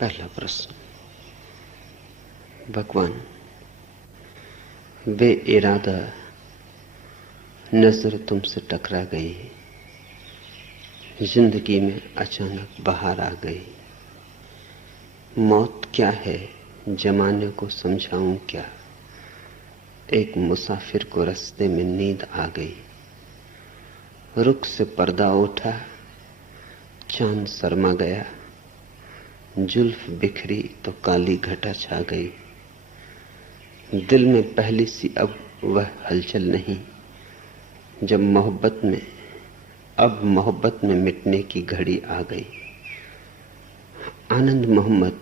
पहला प्रश्न। भगवान, बे इरादा नजर तुमसे टकरा गई, जिंदगी में अचानक बहार आ गई। मौत क्या है जमाने को समझाऊं क्या, एक मुसाफिर को रास्ते में नींद आ गई। रुख से पर्दा उठा, चांद शर्मा गया, जुल्फ बिखरी तो काली घटा छा गई। दिल में पहली सी अब वह हलचल नहीं, जब मोहब्बत में मिटने की घड़ी आ गई। आनंद मोहम्मद।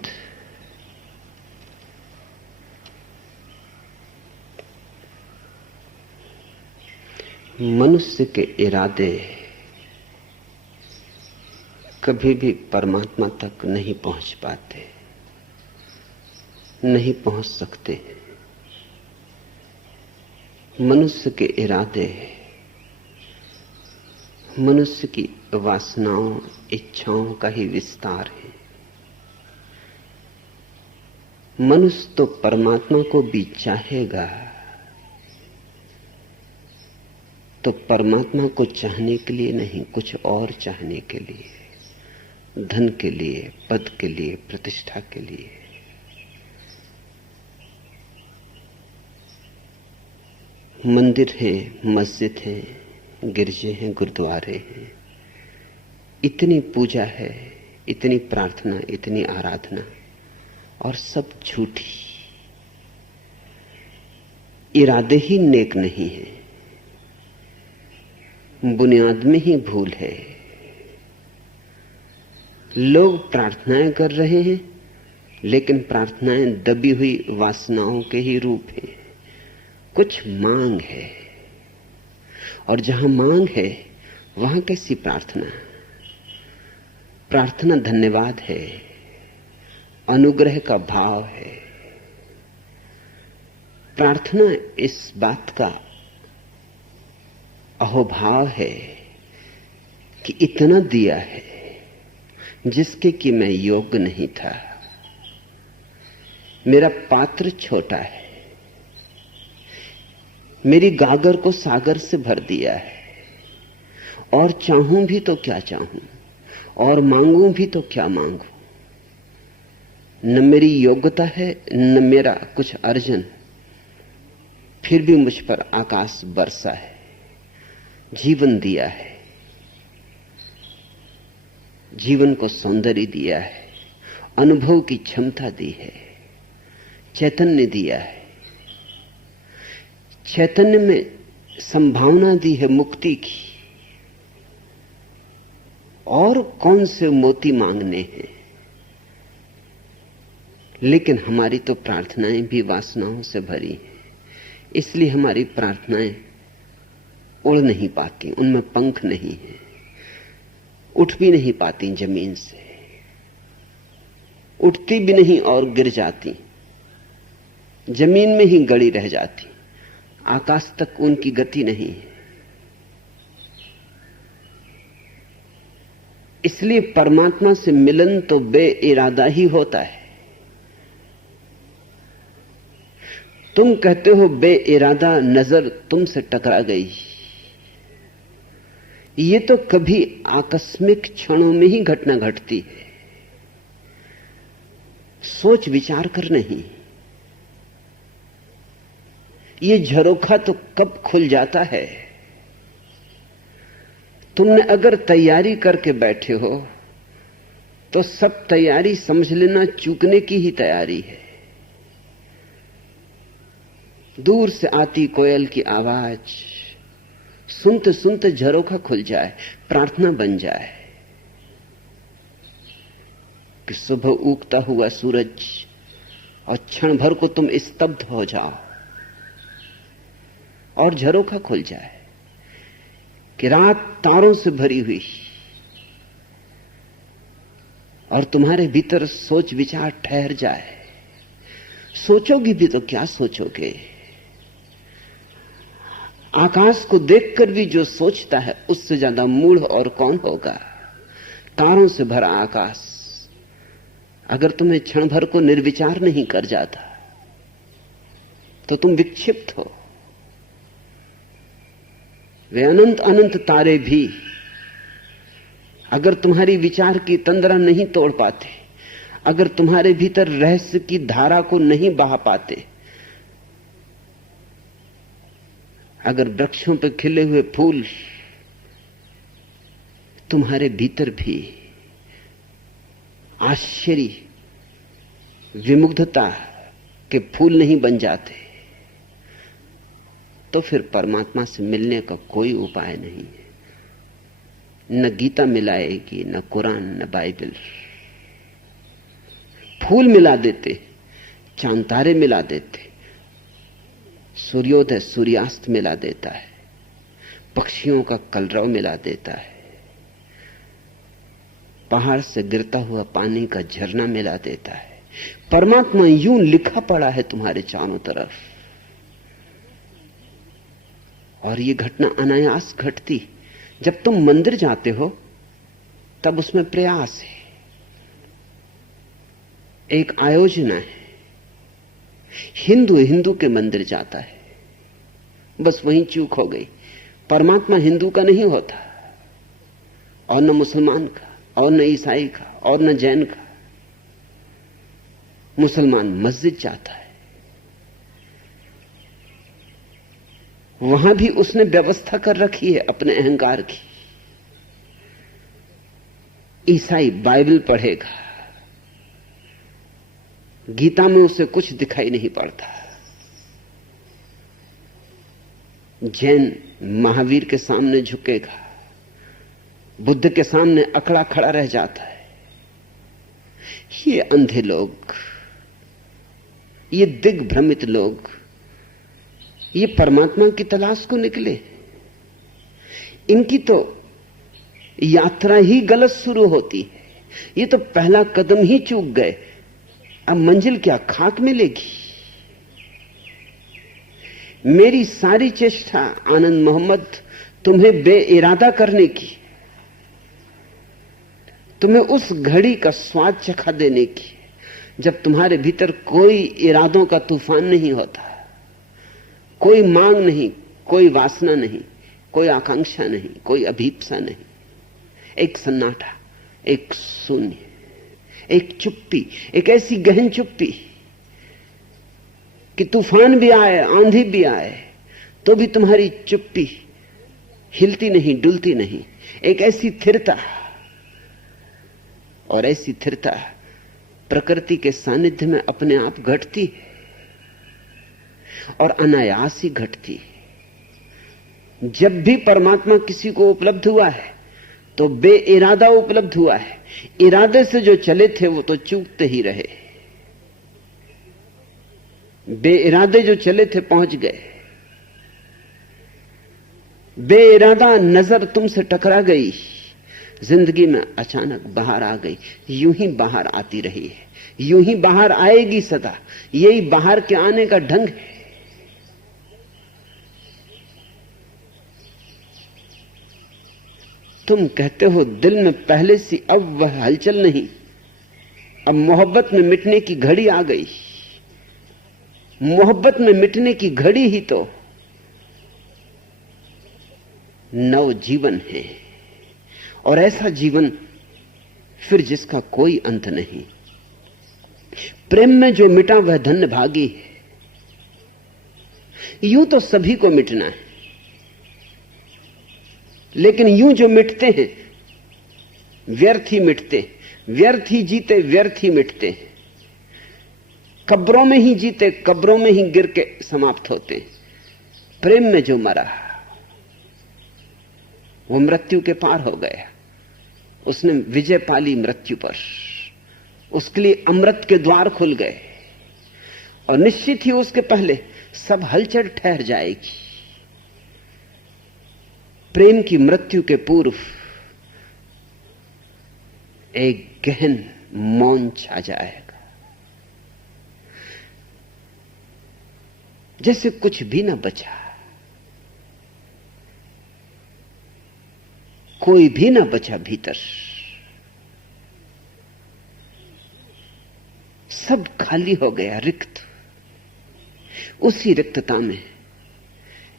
मनुष्य के इरादे कभी भी परमात्मा तक नहीं पहुंच पाते, नहीं पहुंच सकते। मनुष्य के इरादे मनुष्य की वासनाओं, इच्छाओं का ही विस्तार है। मनुष्य तो परमात्मा को भी चाहेगा, तो परमात्मा को चाहने के लिए नहीं, कुछ और चाहने के लिए, धन के लिए, पद के लिए, प्रतिष्ठा के लिए। मंदिर हैं, मस्जिद हैं, गिरजे हैं, गुरुद्वारे हैं, इतनी पूजा है, इतनी प्रार्थना, इतनी आराधना, और सब झूठी। इरादे ही नेक नहीं है, बुनियाद में ही भूल है। लोग प्रार्थनाएं कर रहे हैं, लेकिन प्रार्थनाएं दबी हुई वासनाओं के ही रूप हैं। कुछ मांग है, और जहां मांग है वहां कैसी प्रार्थना? प्रार्थना धन्यवाद है, अनुग्रह का भाव है। प्रार्थना इस बात का अहोभाव है कि इतना दिया है जिसके कि मैं योग्य नहीं था। मेरा पात्र छोटा है, मेरी गागर को सागर से भर दिया है, और चाहूं भी तो क्या चाहूं, और मांगूं भी तो क्या मांगूं। न मेरी योग्यता है, न मेरा कुछ अर्जन, फिर भी मुझ पर आकाश बरसा है, जीवन दिया है, जीवन को सौंदर्य दिया है, अनुभव की क्षमता दी है, चैतन्य दिया है। चैतन्य में संभावना दी है मुक्ति की। और कौन से मोती मांगने हैं? लेकिन हमारी तो प्रार्थनाएं भी वासनाओं से भरी हैं, इसलिए हमारी प्रार्थनाएं उड़ नहीं पाती, उनमें पंख नहीं है, उठ भी नहीं पाती जमीन से, उठती भी नहीं और गिर जाती, जमीन में ही गड़ी रह जाती, आकाश तक उनकी गति नहीं है। इसलिए परमात्मा से मिलन तो बे इरादा ही होता है। तुम कहते हो बे इरादा नजर तुमसे टकरा गई, ये तो कभी आकस्मिक क्षणों में ही घटना घटती है, सोच विचार कर नहीं। ये झरोखा तो कब खुल जाता है? तुमने अगर तैयारी करके बैठे हो तो सब तैयारी समझ लेना चूकने की ही तैयारी है। दूर से आती कोयल की आवाज सुनते सुनते झरोखा खुल जाए, प्रार्थना बन जाए कि सुबह उगता हुआ सूरज, और क्षण भर को तुम स्तब्ध हो जाओ और झरोखा खुल जाए कि रात तारों से भरी हुई, और तुम्हारे भीतर सोच विचार ठहर जाए। सोचोगी भी तो क्या सोचोगे? आकाश को देखकर भी जो सोचता है उससे ज्यादा मूढ़ और कौन होगा? तारों से भरा आकाश, अगर तुम्हें क्षण भर को निर्विचार नहीं कर जाता तो तुम विक्षिप्त हो। वे अनंत अनंत तारे भी अगर तुम्हारी विचार की तंद्रा नहीं तोड़ पाते, अगर तुम्हारे भीतर रहस्य की धारा को नहीं बहा पाते, अगर वृक्षों पर खिले हुए फूल तुम्हारे भीतर भी आश्चर्य, विमुग्धता के फूल नहीं बन जाते, तो फिर परमात्मा से मिलने का कोई उपाय नहीं है। न गीता मिलाएगी, न कुरान, न बाइबल। फूल मिला देते, चांद तारे मिला देते, सूर्योदय सूर्यास्त मिला देता है, पक्षियों का कलरव मिला देता है, पहाड़ से गिरता हुआ पानी का झरना मिला देता है। परमात्मा यूं लिखा पड़ा है तुम्हारे चारों तरफ, और ये घटना अनायास घटती। जब तुम मंदिर जाते हो तब उसमें प्रयास है, एक आयोजना है। हिंदू के मंदिर जाता है, बस वहीं चूक हो गई। परमात्मा हिंदू का नहीं होता, और न मुसलमान का, और न ईसाई का, और न जैन का। मुसलमान मस्जिद जाता है, वहां भी उसने व्यवस्था कर रखी है अपने अहंकार की। ईसाई बाइबल पढ़ेगा, गीता में उसे कुछ दिखाई नहीं पड़ता। जैन महावीर के सामने झुकेगा, बुद्ध के सामने अकड़ा खड़ा रह जाता है। ये अंधे लोग, ये दिग्भ्रमित लोग, ये परमात्मा की तलाश को निकले। इनकी तो यात्रा ही गलत शुरू होती है। ये तो पहला कदम ही चूक गए, अब मंजिल क्या खाक मिलेगी। मेरी सारी चेष्टा आनंद मोहम्मद तुम्हें बेइरादा करने की, तुम्हें उस घड़ी का स्वाद चखा देने की जब तुम्हारे भीतर कोई इरादों का तूफान नहीं होता, कोई मांग नहीं, कोई वासना नहीं, कोई आकांक्षा नहीं, कोई अभीप्सा नहीं। एक सन्नाटा, एक शून्य, एक चुप्पी, एक ऐसी गहन चुप्पी कि तूफान भी आए, आंधी भी आए, तो भी तुम्हारी चुप्पी हिलती नहीं, डुलती नहीं। एक ऐसी स्थिरता, और ऐसी स्थिरता प्रकृति के सानिध्य में अपने आप घटती है, और अनायास ही घटती है। जब भी परमात्मा किसी को उपलब्ध हुआ है तो बेइरादा उपलब्ध हुआ है। इरादे से जो चले थे वो तो चूकते ही रहे, बेइरादे जो चले थे पहुंच गए। बेइरादा नजर तुमसे टकरा गई, जिंदगी में अचानक बाहर आ गई। यूं ही बाहर आती रही है, यूं ही बाहर आएगी सदा। यही बाहर के आने का ढंग है। तुम कहते हो दिल में पहले सी अब वह हलचल नहीं, अब मोहब्बत में मिटने की घड़ी आ गई। मोहब्बत में मिटने की घड़ी ही तो नव जीवन है, और ऐसा जीवन फिर जिसका कोई अंत नहीं। प्रेम में जो मिटा वह धन्य भागी है। यूं तो सभी को मिटना है, लेकिन यूं जो मिटते हैं व्यर्थ ही मिटते, व्यर्थ ही जीते, व्यर्थ ही मिटते। कब्रों में ही जीते, कब्रों में ही गिर के समाप्त होते। प्रेम में जो मरा वो मृत्यु के पार हो गया, उसने विजय पाली मृत्यु पर, उसके लिए अमृत के द्वार खुल गए, और निश्चित ही उसके पहले सब हलचल ठहर जाएगी। प्रेम की मृत्यु के पूर्व एक गहन मौन छा जाएगा, जैसे कुछ भी ना बचा, कोई भी ना बचा भीतर। सब खाली हो गया, रिक्त। उसी रिक्तता में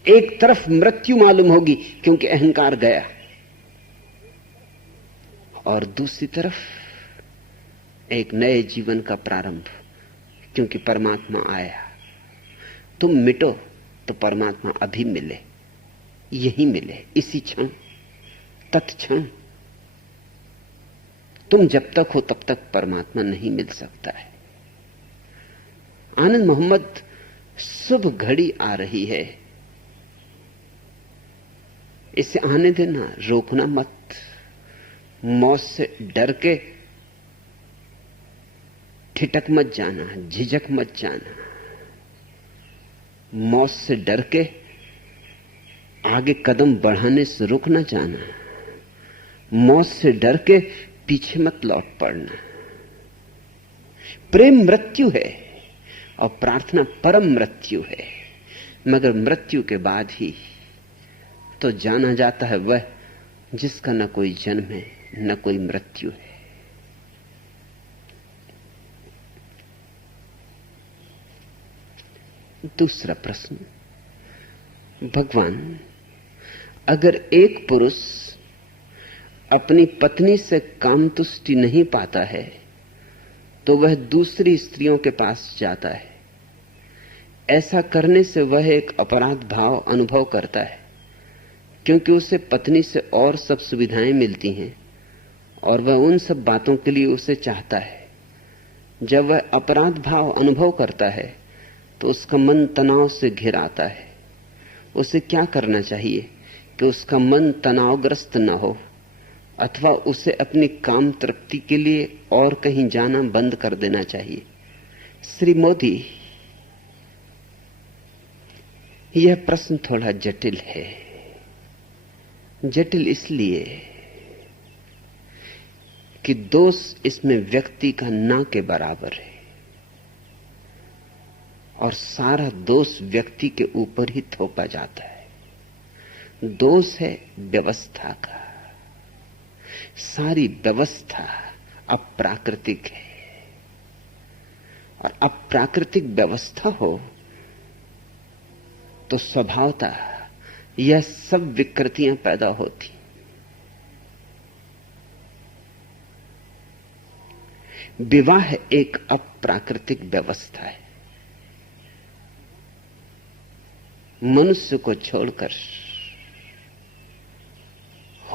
एक तरफ मृत्यु मालूम होगी क्योंकि अहंकार गया, और दूसरी तरफ एक नए जीवन का प्रारंभ क्योंकि परमात्मा आया। तुम मिटो तो परमात्मा अभी मिले, यही मिले, इसी क्षण, तत्क्षण। तुम जब तक हो तब तक परमात्मा नहीं मिल सकता है। आनंद मोहम्मद, शुभ घड़ी आ रही है, इसे आने देना, रोकना मत। मौत से डर के ठिठक मत जाना, झिझक मत जाना। मौत से डर के आगे कदम बढ़ाने से रुक न जाना। मौत से डर के पीछे मत लौट पड़ना। प्रेम मृत्यु है और प्रार्थना परम मृत्यु है, मगर मृत्यु के बाद ही तो जाना जाता है वह जिसका न कोई जन्म है न कोई मृत्यु है। दूसरा प्रश्न, भगवान, अगर एक पुरुष अपनी पत्नी से कामतुष्टि नहीं पाता है तो वह दूसरी स्त्रियों के पास जाता है। ऐसा करने से वह एक अपराध भाव अनुभव करता है क्योंकि उसे पत्नी से और सब सुविधाएं मिलती हैं और वह उन सब बातों के लिए उसे चाहता है। जब वह अपराध भाव अनुभव करता है तो उसका मन तनाव से घिर आता है। उसे क्या करना चाहिए कि उसका मन तनावग्रस्त न हो, अथवा उसे अपनी काम तृप्ति के लिए और कहीं जाना बंद कर देना चाहिए? श्री मोदी, यह प्रश्न थोड़ा जटिल है। जटिल इसलिए कि दोष इसमें व्यक्ति का ना के बराबर है और सारा दोष व्यक्ति के ऊपर ही थोपा जाता है। दोष है व्यवस्था का। सारी व्यवस्था अप्राकृतिक है और अप्राकृतिक व्यवस्था हो तो स्वभावतः यह सब विकृतियां पैदा होती। विवाह एक अप्राकृतिक व्यवस्था है। मनुष्य को छोड़कर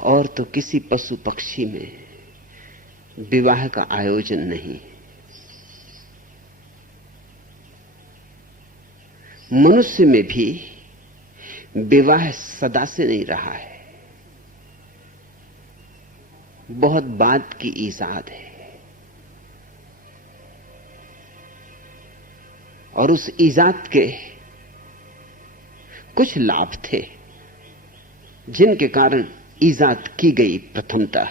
और तो किसी पशु पक्षी में विवाह का आयोजन नहीं। मनुष्य में भी विवाह सदा से नहीं रहा है, बहुत बाद की ईजाद है। और उस ईजाद के कुछ लाभ थे जिनके कारण ईजाद की गई प्रथमतः,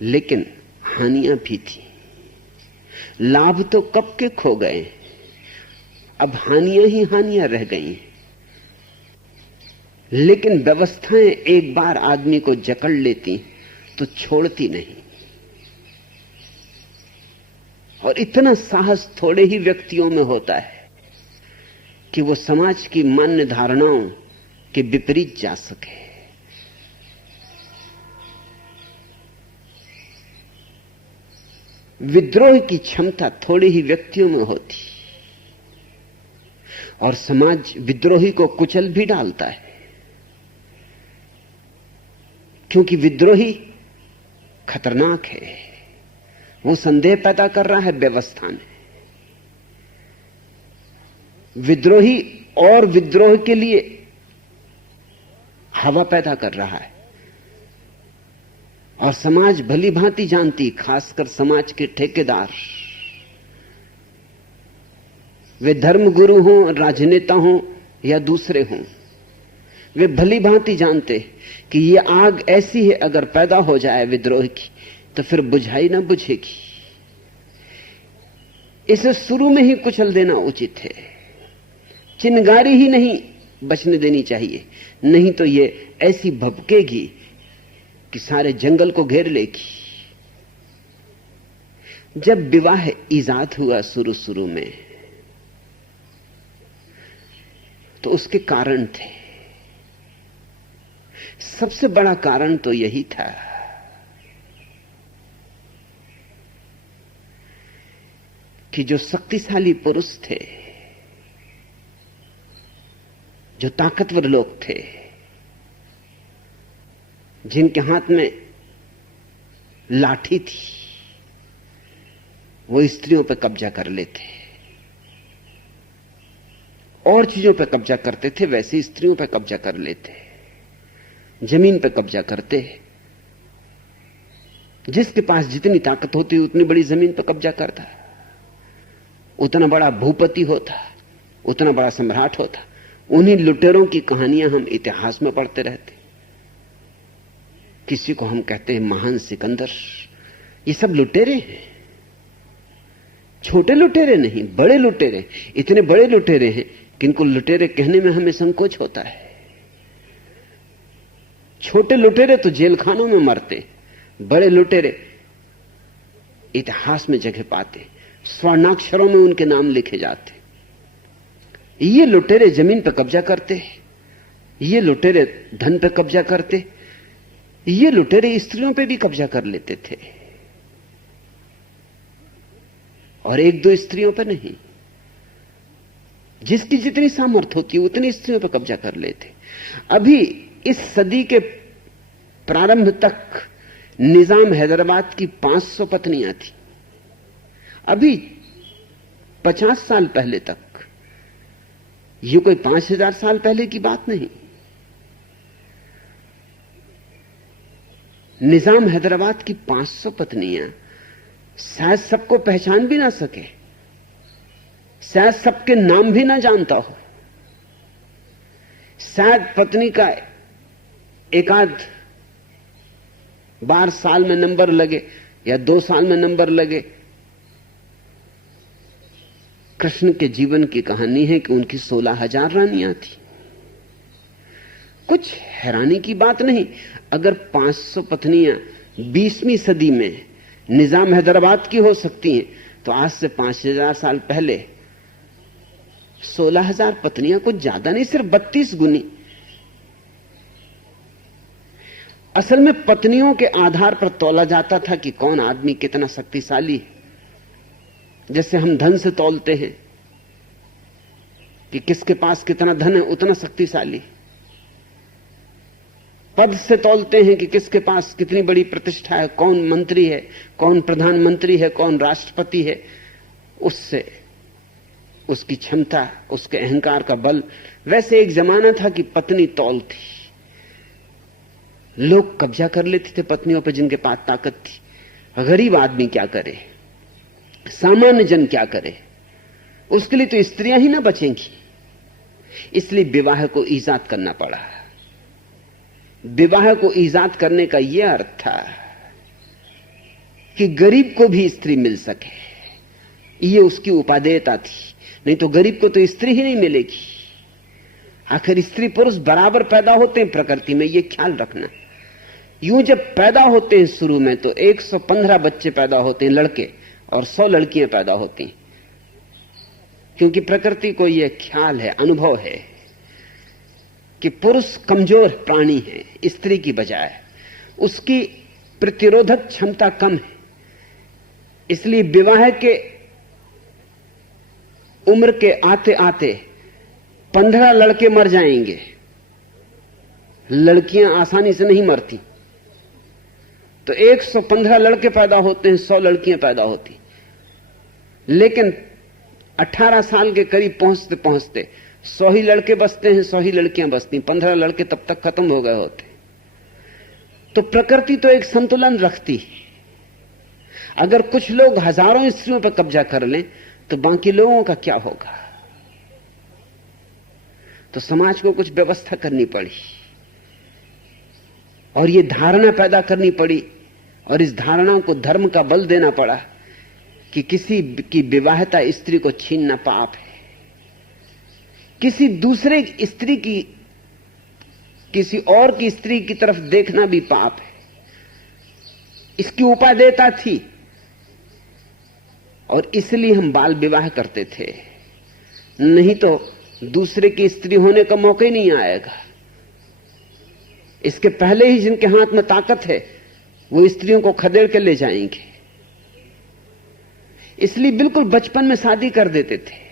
लेकिन हानियां भी थी। लाभ तो कब के खो गए, अब हानियां ही हानियां रह गई। लेकिन व्यवस्थाएं एक बार आदमी को जकड़ लेती तो छोड़ती नहीं। और इतना साहस थोड़े ही व्यक्तियों में होता है कि वो समाज की मान्य धारणाओं के विपरीत जा सके। विद्रोह की क्षमता थोड़े ही व्यक्तियों में होती और समाज विद्रोही को कुचल भी डालता है, क्योंकि विद्रोही खतरनाक है। वो संदेह पैदा कर रहा है व्यवस्था में। विद्रोही और विद्रोह के लिए हवा पैदा कर रहा है और समाज भली भांति जानती, खासकर समाज के ठेकेदार, वे धर्मगुरु हों, राजनेता हों या दूसरे हों, वे भली भांति जानते कि ये आग ऐसी है, अगर पैदा हो जाए विद्रोह की तो फिर बुझाई ना बुझेगी। इसे शुरू में ही कुचल देना उचित है, चिंगारी ही नहीं बचने देनी चाहिए, नहीं तो ये ऐसी भभकेगी कि सारे जंगल को घेर लेगी। जब विवाह ईजाद हुआ शुरू शुरू में, तो उसके कारण थे। सबसे बड़ा कारण तो यही था कि जो शक्तिशाली पुरुष थे, जो ताकतवर लोग थे, जिनके हाथ में लाठी थी, वो स्त्रियों पर कब्जा कर लेते। और चीजों पर कब्जा करते थे, वैसे स्त्रियों पर कब्जा कर लेते। जमीन पर कब्जा करते। जिसके पास जितनी ताकत होती उतनी बड़ी जमीन पर कब्जा करता, उतना बड़ा भूपति होता, उतना बड़ा सम्राट होता। उन्हीं लुटेरों की कहानियां हम इतिहास में पढ़ते रहते। किसी को हम कहते हैं महान सिकंदर। ये सब लुटेरे हैं, छोटे लुटेरे नहीं, बड़े लुटेरे। इतने बड़े लुटेरे हैं कि इनको लुटेरे कहने में हमें संकोच होता है। छोटे लुटेरे तो जेल खानों में मरते, बड़े लुटेरे इतिहास में जगह पाते, स्वर्णाक्षरों में उनके नाम लिखे जाते। ये लुटेरे जमीन पर कब्जा करते, ये लुटेरे धन पर कब्जा करते, ये लुटेरे स्त्रियों पे भी कब्जा कर लेते थे। और एक दो स्त्रियों पे नहीं, जिसकी जितनी सामर्थ्य होती है उतनी स्त्रियों पे कब्जा कर लेते। अभी इस सदी के प्रारंभ तक निजाम हैदराबाद की 500 पत्नियां थी। अभी 50 साल पहले तक, ये कोई 5000 साल पहले की बात नहीं। निजाम हैदराबाद की 500 पत्नियां शायद सबको पहचान भी ना सके, शायद सबके नाम भी ना जानता हो। शायद पत्नी का एकाध बार साल में नंबर लगे या 2 साल में नंबर लगे। कृष्ण के जीवन की कहानी है कि उनकी 16,000 रानियां थी। कुछ हैरानी की बात नहीं। अगर 500 पत्नियां 20वीं सदी में निजाम हैदराबाद की हो सकती हैं, तो आज से 5000 साल पहले 16,000 पत्नियां कुछ ज्यादा नहीं, सिर्फ 32 गुनी। असल में पत्नियों के आधार पर तौला जाता था कि कौन आदमी कितना शक्तिशाली है। जैसे हम धन से तौलते हैं कि किसके पास कितना धन है, उतना शक्तिशाली। पद से तौलते हैं कि किसके पास कितनी बड़ी प्रतिष्ठा है, कौन मंत्री है, कौन प्रधानमंत्री है, कौन राष्ट्रपति है। उससे उसकी क्षमता, उसके अहंकार का बल। वैसे एक जमाना था कि पत्नी तौल थी। लोग कब्जा कर लेते थे पत्नियों पर जिनके पास ताकत थी। गरीब आदमी क्या करे, सामान्य जन क्या करे, उसके लिए तो स्त्रियां ही ना बचेंगी। इसलिए विवाह को ईजाद करना पड़ा। विवाह को ईजाद करने का यह अर्थ था कि गरीब को भी स्त्री मिल सके। यह उसकी उपादेयता थी। नहीं तो गरीब को तो स्त्री ही नहीं मिलेगी। आखिर स्त्री पुरुष बराबर पैदा होते हैं प्रकृति में, यह ख्याल रखना। यूं जब पैदा होते हैं शुरू में तो 115 बच्चे पैदा होते हैं लड़के, और 100 लड़कियां पैदा होती हैं। क्योंकि प्रकृति को यह ख्याल है, अनुभव है कि पुरुष कमजोर प्राणी है स्त्री की बजाय, उसकी प्रतिरोधक क्षमता कम है। इसलिए विवाह के उम्र के आते आते 15 लड़के मर जाएंगे। लड़कियां आसानी से नहीं मरती, तो 115 लड़के पैदा होते हैं, 100 लड़कियां पैदा होती। लेकिन 18 साल के करीब पहुंचते पहुंचते 100 ही लड़के बचते हैं, 100 ही लड़कियां बचती। 15 लड़के तब तक खत्म हो गए होते। तो प्रकृति तो एक संतुलन रखती। अगर कुछ लोग हजारों स्त्रियों पर कब्जा कर लें तो बाकी लोगों का क्या होगा? तो समाज को कुछ व्यवस्था करनी पड़ी और ये धारणा पैदा करनी पड़ी, और इस धारणा को धर्म का बल देना पड़ा कि किसी की विवाहिता स्त्री को छीनना पाप है। किसी दूसरे स्त्री की, किसी और की स्त्री की तरफ देखना भी पाप है। इसकी उपादेयता थी और इसलिए हम बाल विवाह करते थे, नहीं तो दूसरे की स्त्री होने का मौका ही नहीं आएगा। इसके पहले ही जिनके हाथ में ताकत है वो स्त्रियों को खदेड़ के ले जाएंगे। इसलिए बिल्कुल बचपन में शादी कर देते थे,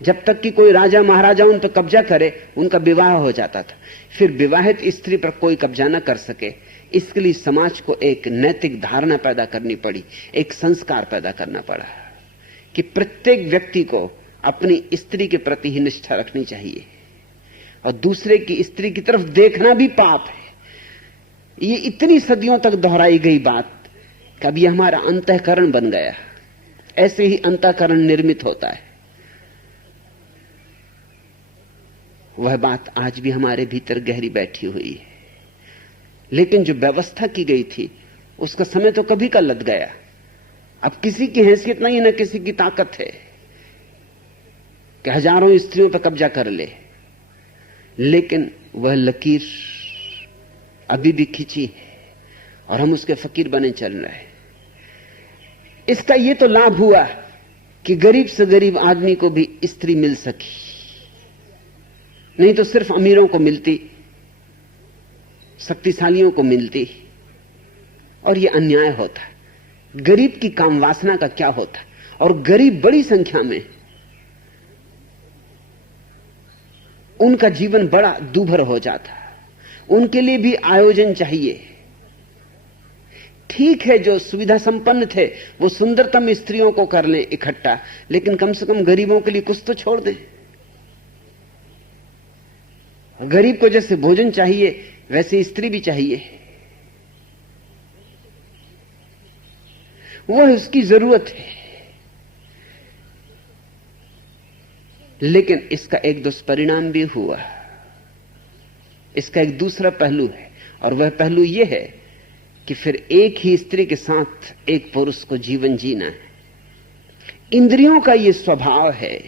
जब तक कि कोई राजा महाराजा उन पर कब्जा करे उनका विवाह हो जाता था। फिर विवाहित स्त्री पर कोई कब्जा न कर सके, इसके लिए समाज को एक नैतिक धारणा पैदा करनी पड़ी, एक संस्कार पैदा करना पड़ा कि प्रत्येक व्यक्ति को अपनी स्त्री के प्रति ही निष्ठा रखनी चाहिए और दूसरे की स्त्री की तरफ देखना भी पाप है। ये इतनी सदियों तक दोहराई गई बात कभी हमारा अंतःकरण बन गया। ऐसे ही अंतःकरण निर्मित होता है। वह बात आज भी हमारे भीतर गहरी बैठी हुई है, लेकिन जो व्यवस्था की गई थी उसका समय तो कभी का लद गया। अब किसी की हैसियत नहीं, न किसी की ताकत है कि हजारों स्त्रियों पर कब्जा कर ले, लेकिन वह लकीर अभी भी खिंची है और हम उसके फकीर बने चल रहे हैं। इसका यह तो लाभ हुआ कि गरीब से गरीब आदमी को भी स्त्री मिल सकी, नहीं तो सिर्फ अमीरों को मिलती, शक्तिशालियों को मिलती, और यह अन्याय होता। गरीब की काम वासना का क्या होता? और गरीब बड़ी संख्या में, उनका जीवन बड़ा दूभर हो जाता। उनके लिए भी आयोजन चाहिए। ठीक है, जो सुविधा संपन्न थे वो सुंदरतम स्त्रियों को कर लें इकट्ठा, लेकिन कम से कम गरीबों के लिए कुछ तो छोड़ दें। गरीब को जैसे भोजन चाहिए वैसे स्त्री भी चाहिए, वह उसकी जरूरत है। लेकिन इसका एक दुष्परिणाम भी हुआ। इसका एक दूसरा पहलू है, और वह पहलू यह है कि फिर एक ही स्त्री के साथ एक पुरुष को जीवन जीना है। इंद्रियों का यह स्वभाव है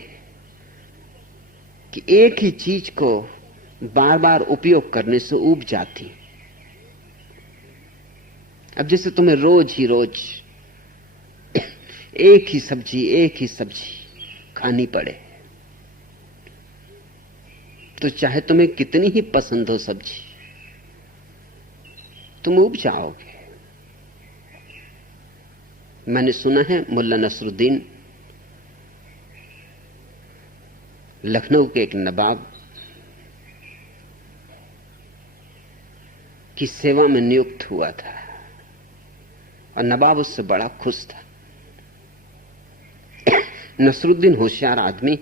कि एक ही चीज को बार बार उपयोग करने से ऊब जाती। अब जैसे तुम्हें रोज ही रोज एक ही सब्जी खानी पड़े, तो चाहे तुम्हें कितनी ही पसंद हो सब्जी, तुम ऊब जाओगे। मैंने सुना है मुल्ला नसरुद्दीन, लखनऊ के एक नवाब की सेवा में नियुक्त हुआ था, और नवाब उससे बड़ा खुश था। नसरुद्दीन होशियार आदमी,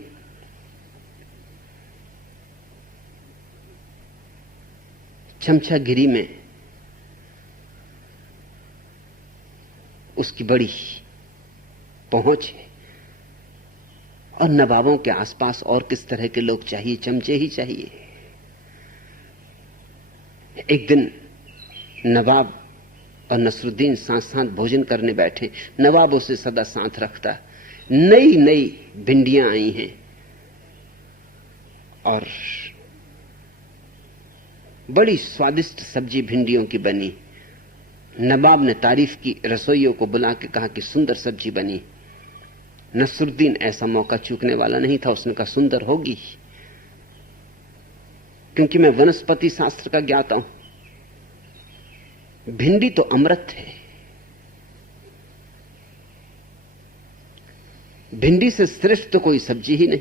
चमचागिरी में उसकी बड़ी पहुंच है, और नवाबों के आसपास और किस तरह के लोग चाहिए? चमचे ही चाहिए। एक दिन नवाब और नसरुद्दीन साथ साथ भोजन करने बैठे। नवाब उसे सदा साथ रखता। नई नई भिंडियां आई हैं और बड़ी स्वादिष्ट सब्जी भिंडियों की बनी। नवाब ने तारीफ की, रसोइयों को बुला के कहा कि सुंदर सब्जी बनी। नसरुद्दीन ऐसा मौका चूकने वाला नहीं था, उसने कहा सुंदर होगी, क्योंकि मैं वनस्पति शास्त्र का ज्ञाता हूं। भिंडी तो अमृत है, भिंडी से श्रेष्ठ तो कोई सब्जी ही नहीं।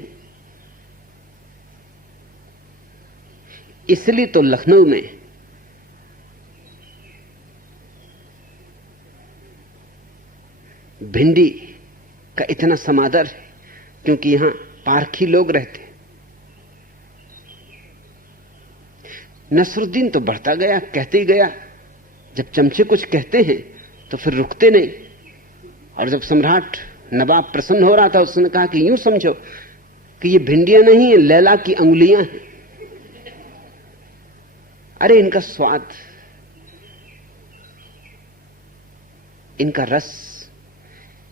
इसलिए तो लखनऊ में भिंडी का इतना समादर है, क्योंकि यहां पारखी लोग रहते। नसरुद्दीन तो बढ़ता गया, कहते ही गया। जब चमचे कुछ कहते हैं तो फिर रुकते नहीं। और जब सम्राट नवाब प्रसन्न हो रहा था, उसने कहा कि यूं समझो कि ये भिंडियां नहीं है, लैला की अंगुलियां हैं। अरे इनका स्वाद, इनका रस,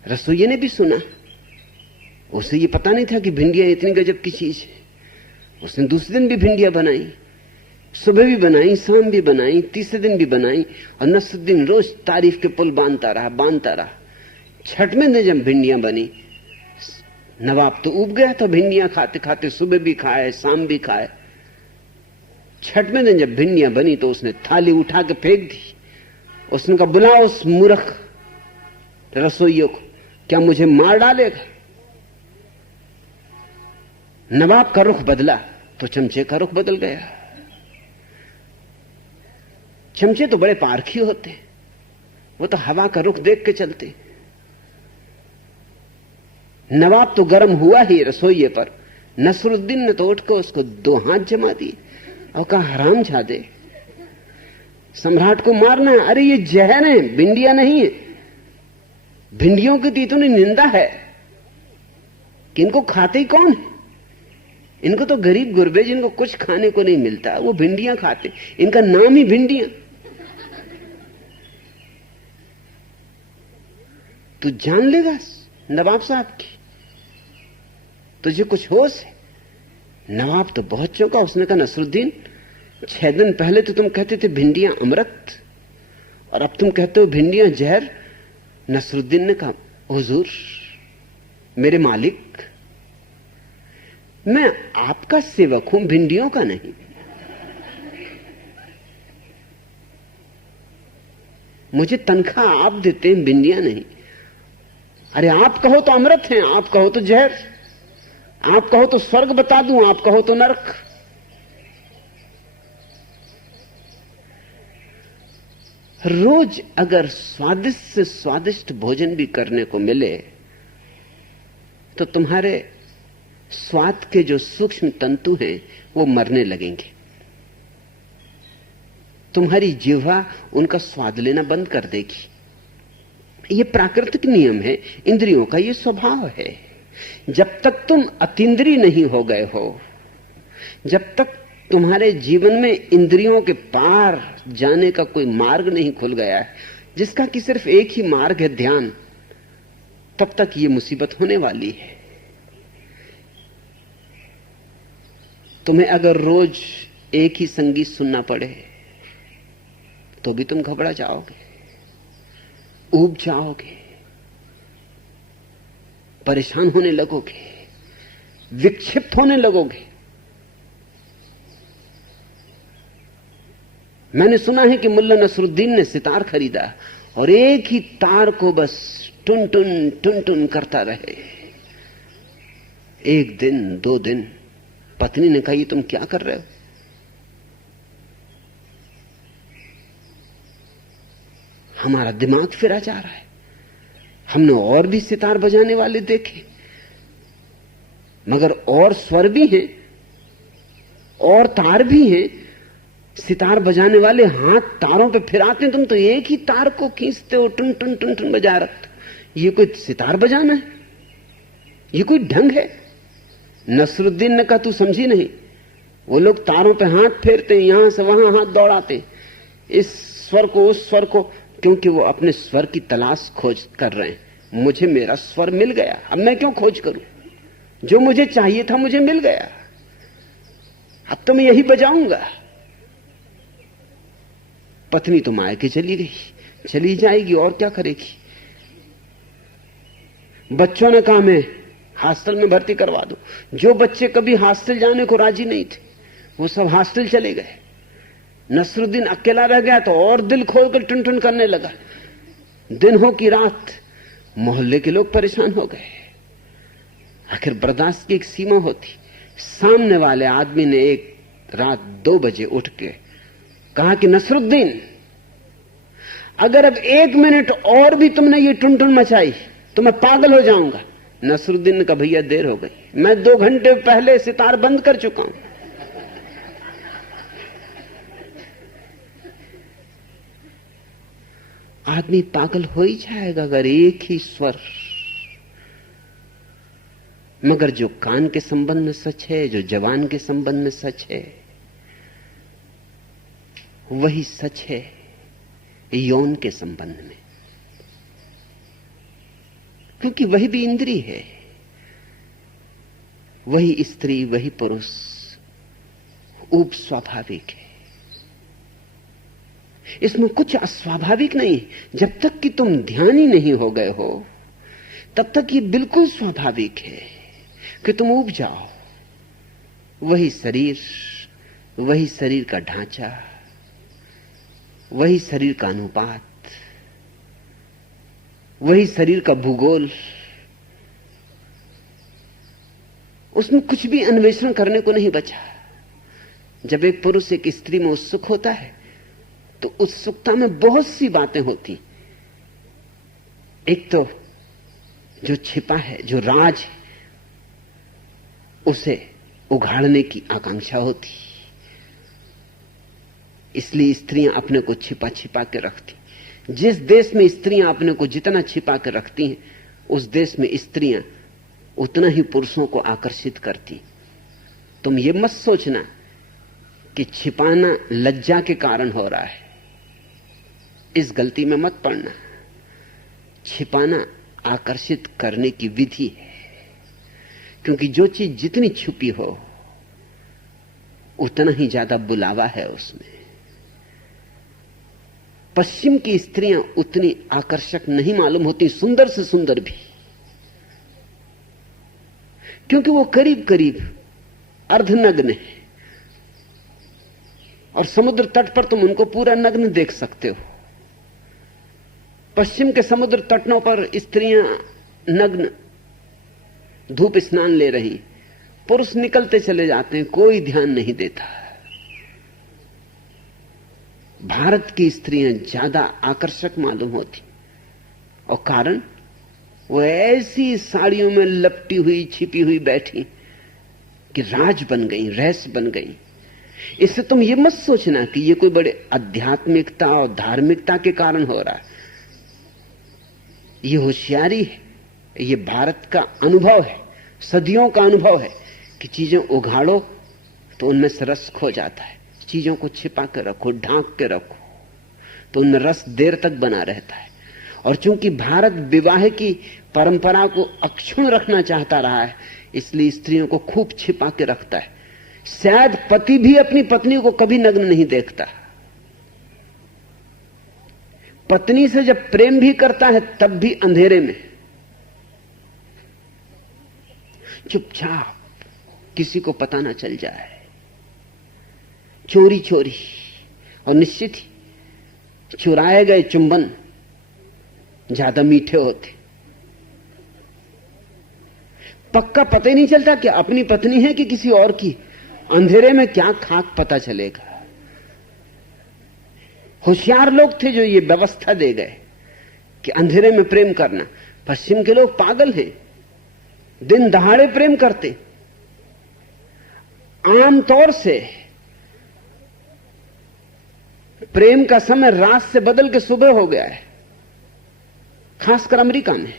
रसोइये ने भी सुना। उसे ये पता नहीं था कि भिंडियां इतनी गजब की चीज है। उसने दूसरे दिन भी भिंडियां बनाई, सुबह भी बनाई, शाम भी बनाई, तीसरे दिन भी बनाई, और नसरुद्दीन रोज तारीफ के पुल बांधता रहा। छठवें दिन जब भिंडियां बनी, नवाब तो उब गया था भिंडियां खाते खाते, सुबह भी खाए शाम भी खाए। छठवें दिन जब भिंडियां बनी तो उसने थाली उठा के फेंक दी। उसने कहा, बुलाओ उस मूर्ख रसोइयों को, क्या मुझे मार डालेगा? नवाब का रुख बदला तो चमचे का रुख बदल गया। चमचे तो बड़े पारखी होते हैं, वो तो हवा का रुख देख के चलते। नवाब तो गर्म हुआ ही रसोइये पर। नसरुद्दीन ने तो उठकर उसको 2 हाथ जमा दिए और कहा, हरामजादे, सम्राट को मारना है? अरे ये जहर है, भिंडियां नहीं है। भिंडियों की तो इतनी निंदा है कि इनको खाते ही कौन है? इनको तो गरीब गुरबे जिनको कुछ खाने को नहीं मिलता वो भिंडियां खाते, इनका नाम ही भिंडियां। तू जान लेगा नवाब साहब की, तुझे कुछ होश है? नवाब तो बहुत चौंका। उसने कहा, नसरुद्दीन, 6 दिन पहले तो तुम कहते थे भिंडियां अमृत, और अब तुम कहते हो भिंडियां जहर। नसरुद्दीन ने कहा, हुजूर, मेरे मालिक, मैं आपका सेवक हूं, भिंडियों का नहीं। मुझे तनख्वाह आप देते हैं, भिंडियां नहीं। अरे आप कहो तो अमृत हैं, आप कहो तो जहर, आप कहो तो स्वर्ग बता दूं, आप कहो तो नरक। रोज अगर स्वादिष्ट से स्वादिष्ट भोजन भी करने को मिले तो तुम्हारे स्वाद के जो सूक्ष्म तंतु हैं वो मरने लगेंगे। तुम्हारी जिह्वा उनका स्वाद लेना बंद कर देगी। ये प्राकृतिक नियम है, इंद्रियों का ये स्वभाव है। जब तक तुम अतीन्द्रिय नहीं हो गए हो, जब तक तुम्हारे जीवन में इंद्रियों के पार जाने का कोई मार्ग नहीं खुल गया है, जिसका कि सिर्फ एक ही मार्ग है, ध्यान, तब तक ये मुसीबत होने वाली है। तुम्हें अगर रोज एक ही संगीत सुनना पड़े तो भी तुम घबरा जाओगे, ऊब जाओगे, परेशान होने लगोगे, विक्षिप्त होने लगोगे। मैंने सुना है कि मुल्ला नसरुद्दीन ने सितार खरीदा और एक ही तार को बस टुन टुन टुन टुन करता रहे। 1 दिन 2 दिन पत्नी ने कहा, ये तुम क्या कर रहे हो? हमारा दिमाग फिरा जा रहा है। हमने और भी सितार बजाने वाले देखे, मगर और स्वर भी हैं और तार भी हैं। सितार बजाने वाले हाथ तारों पे फिराते हैं, तुम तो एक ही तार को खींचते हो, टुन टुन टुन टुन बजा रखते हो। ये कोई सितार बजाना है? ये कोई ढंग है? नसरुद्दीन ने कहा, तू समझी नहीं, वो लोग तारों पे हाथ फेरते हैं, यहां से वहां हाथ दौड़ाते, इस स्वर को उस स्वर को, क्योंकि वो अपने स्वर की तलाश खोज कर रहे हैं। मुझे मेरा स्वर मिल गया, अब मैं क्यों खोज करूं? जो मुझे चाहिए था मुझे मिल गया, अब तो मैं यही बजाऊंगा। पत्नी तो मायके चली गई, चली जाएगी और क्या करेगी। बच्चों ने कहा, मैं हॉस्टल में भर्ती करवा दो। जो बच्चे कभी हॉस्टल जाने को राजी नहीं थे वो सब हॉस्टल चले गए। नसरुद्दीन अकेला रह गया तो और दिल खोलकर टुन टुन करने लगा। दिन हो कि रात, मोहल्ले के लोग परेशान हो गए। आखिर बर्दाश्त की एक सीमा होती। सामने वाले आदमी ने एक रात 2 बजे उठ के कहा कि नसरुद्दीन, अगर अब 1 मिनट और भी तुमने ये टुन टुन मचाई तो मैं पागल हो जाऊंगा। नसरुद्दीन ने कहा, भैया देर हो गई, मैं 2 घंटे पहले सितार बंद कर चुका हूं। आदमी पागल हो ही जाएगा अगर एक ही स्वर, मगर जो कान के संबंध में सच है, जो जवान के संबंध में सच है, वही सच है यौन के संबंध में, क्योंकि वही भी इंद्रिय है। वही स्त्री वही पुरुष उप स्वाभाविक है, इसमें कुछ अस्वाभाविक नहीं। जब तक कि तुम ध्यानी नहीं हो गए हो तब तक ये बिल्कुल स्वाभाविक है कि तुम उब जाओ। वही शरीर का ढांचा, वही शरीर का अनुपात, वही शरीर का भूगोल, उसमें कुछ भी अन्वेषण करने को नहीं बचा। जब एक पुरुष एक स्त्री में उत्सुक होता है तो उत्सुकता में बहुत सी बातें होती। एक तो जो छिपा है, जो राज है, उसे उघाड़ने की आकांक्षा होती। इसलिए स्त्रियां अपने को छिपा छिपा के रखती। जिस देश में स्त्रियां अपने को जितना छिपा के रखती हैं, उस देश में स्त्रियां उतना ही पुरुषों को आकर्षित करती। तुम ये मत सोचना कि छिपाना लज्जा के कारण हो रहा है, इस गलती में मत पड़ना। छिपाना आकर्षित करने की विधि है, क्योंकि जो चीज जितनी छुपी हो उतना ही ज्यादा बुलावा है उसमें। पश्चिम की स्त्रियां उतनी आकर्षक नहीं मालूम होती, सुंदर से सुंदर भी, क्योंकि वो करीब करीब अर्धनग्न है। और समुद्र तट पर तुम उनको पूरा नग्न देख सकते हो। पश्चिम के समुद्र तटों पर स्त्रियां नग्न धूप स्नान ले रही, पुरुष निकलते चले जाते हैं, कोई ध्यान नहीं देता। भारत की स्त्रियां ज्यादा आकर्षक मालूम होती, और कारण वो ऐसी साड़ियों में लपटी हुई छिपी हुई बैठी कि राज बन गई, रहस्य बन गई। इससे तुम ये मत सोचना कि ये कोई बड़े आध्यात्मिकता और धार्मिकता के कारण हो रहा है। ये होशियारी है, ये भारत का अनुभव है, सदियों का अनुभव है कि चीजें उघाड़ो तो उनमें से रस खो जाता है। चीजों को छिपा के रखो, ढांक के रखो, तो उनमें रस देर तक बना रहता है। और चूंकि भारत विवाह की परंपरा को अक्षुण्ण रखना चाहता रहा है, इसलिए स्त्रियों को खूब छिपा के रखता है। शायद पति भी अपनी पत्नी को कभी नग्न नहीं देखता। पत्नी से जब प्रेम भी करता है तब भी अंधेरे में, चुपचाप, किसी को पता ना चल जाए, चोरी चोरी। और निश्चित ही चुराए गए चुंबन ज्यादा मीठे होते। पक्का पता ही नहीं चलता कि अपनी पत्नी है कि किसी और की। अंधेरे में क्या खाक पता चलेगा। होशियार लोग थे जो ये व्यवस्था दे गए कि अंधेरे में प्रेम करना। पश्चिम के लोग पागल हैं, दिन दहाड़े प्रेम करते। आमतौर से प्रेम का समय रात से बदल के सुबह हो गया है, खासकर अमेरिका में।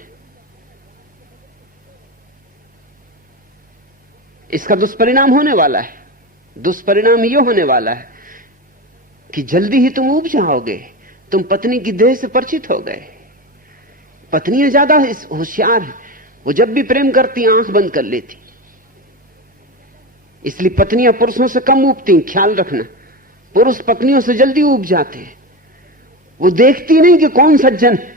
इसका दुष्परिणाम होने वाला है। दुष्परिणाम यह होने वाला है कि जल्दी ही तुम उब जाओगे। तुम पत्नी की देह से परिचित हो गए। पत्नियां ज्यादा होशियार हैं, वो जब भी प्रेम करती आंख बंद कर लेती। इसलिए पत्नियां पुरुषों से कम उबती, ख्याल रखना। पुरुष पत्नियों से जल्दी उब जाते हैं। वो देखती नहीं कि कौन सज्जन है,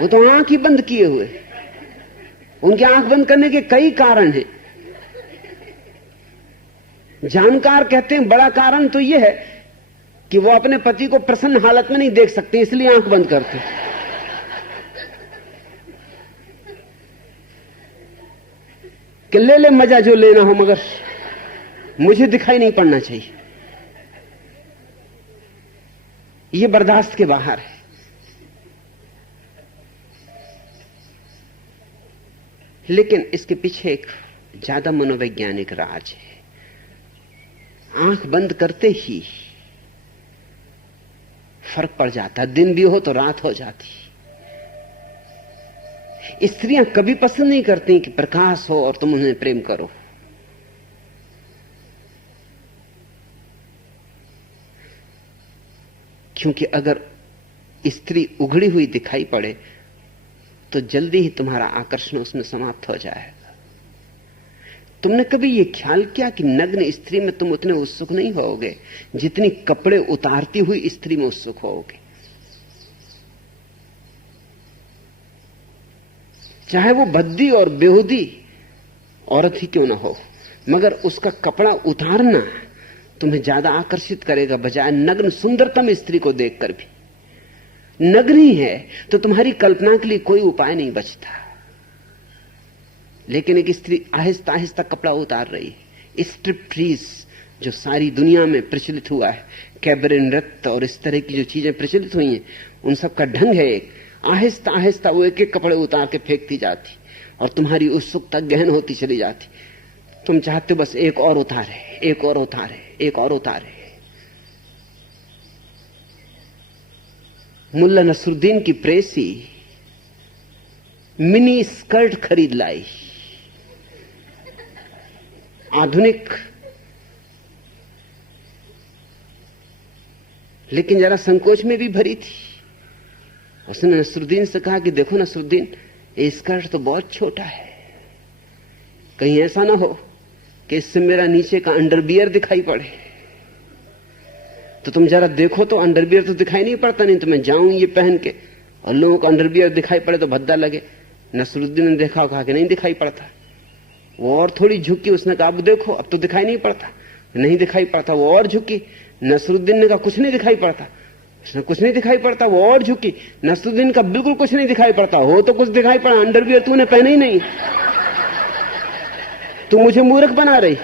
वो तो आंख ही बंद किए हुए। उनके आंख बंद करने के कई कारण हैं। जानकार कहते हैं बड़ा कारण तो यह है कि वो अपने पति को प्रसन्न हालत में नहीं देख सकते, इसलिए आंख बंद करते। कि ले ले मजा जो लेना हो, मगर मुझे दिखाई नहीं पड़ना चाहिए। ये बर्दाश्त के बाहर है। लेकिन इसके पीछे एक ज्यादा मनोवैज्ञानिक राज है। आंख बंद करते ही फर्क पड़ जाता। दिन भी हो तो रात हो जाती। स्त्रियां कभी पसंद नहीं करती कि प्रकाश हो और तुम उन्हें प्रेम करो। क्योंकि अगर स्त्री उघड़ी हुई दिखाई पड़े तो जल्दी ही तुम्हारा आकर्षण उसमें समाप्त हो जाएगा। तुमने कभी यह ख्याल किया कि नग्न स्त्री में तुम उतने उत्सुक नहीं होगे जितनी कपड़े उतारती हुई स्त्री में उत्सुक होगे? चाहे वो भद्दी और बेहुदी औरत ही क्यों ना हो, मगर उसका कपड़ा उतारना तुम्हें ज्यादा आकर्षित करेगा बजाय नग्न सुंदरतम स्त्री को देखकर भी। नग्न ही है तो तुम्हारी कल्पना के लिए कोई उपाय नहीं बचता। लेकिन एक स्त्री आहिस्ता आहिस्ता कपड़ा उतार रही है। स्ट्रिप्टीज जो सारी दुनिया में प्रचलित हुआ है, कैबरे नृत्य और इस तरह की जो चीजें प्रचलित हुई हैं, उन सब का ढंग है एक। आहिस्ता आहिस्ता वो एक एक कपड़े उतार के फेंकती जाती और तुम्हारी उत्सुकता गहन होती चली जाती। तुम चाहते बस एक और उतारे, एक और उतारे, एक और उतारे। मुल्ला नसरुद्दीन की प्रेसी मिनी स्कर्ट खरीद लाई, आधुनिक, लेकिन जरा संकोच में भी भरी थी। उसने नसरुद्दीन से कहा कि देखो नसरुद्दीन, ये स्कर्ट तो बहुत छोटा है, कहीं ऐसा ना हो कि इससे मेरा नीचे का अंडरबियर दिखाई पड़े। तो तुम जरा देखो तो, अंडरबियर तो दिखाई नहीं पड़ता, नहीं तो मैं जाऊं ये पहन के और लोगों को अंडरबियर दिखाई पड़े तो भद्दा लगे। नसरुद्दीन ने देखा, कहा कि नहीं दिखाई पड़ता। वो और थोड़ी झुकी, उसने कहा अब देखो, अब तो दिखाई नहीं पड़ता। नहीं दिखाई पड़ता। वो और झुकी, नसरुद्दीन ने कहा कुछ नहीं दिखाई पड़ता। उसने कुछ नहीं दिखाई पड़ता। वो और झुकी, नसरुद्दीन का बिल्कुल कुछ नहीं दिखाई पड़ता। हो तो कुछ दिखाई पड़ा, अंडरवियर तूने पहने ही नहीं, तू मुझे मूर्ख बना रही।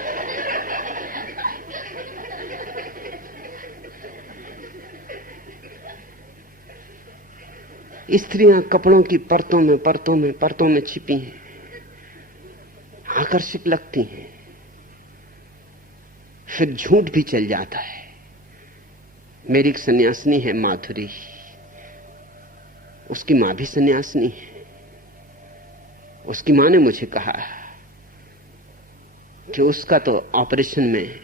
स्त्रियां कपड़ों की परतों में परतों में परतों में छिपी हैं, आकर्षक लगती हैं, फिर झूठ भी चल जाता है। मेरी एक सन्यासिनी है माधुरी, उसकी मां भी सन्यासिनी है। उसकी मां ने मुझे कहा कि उसका तो ऑपरेशन में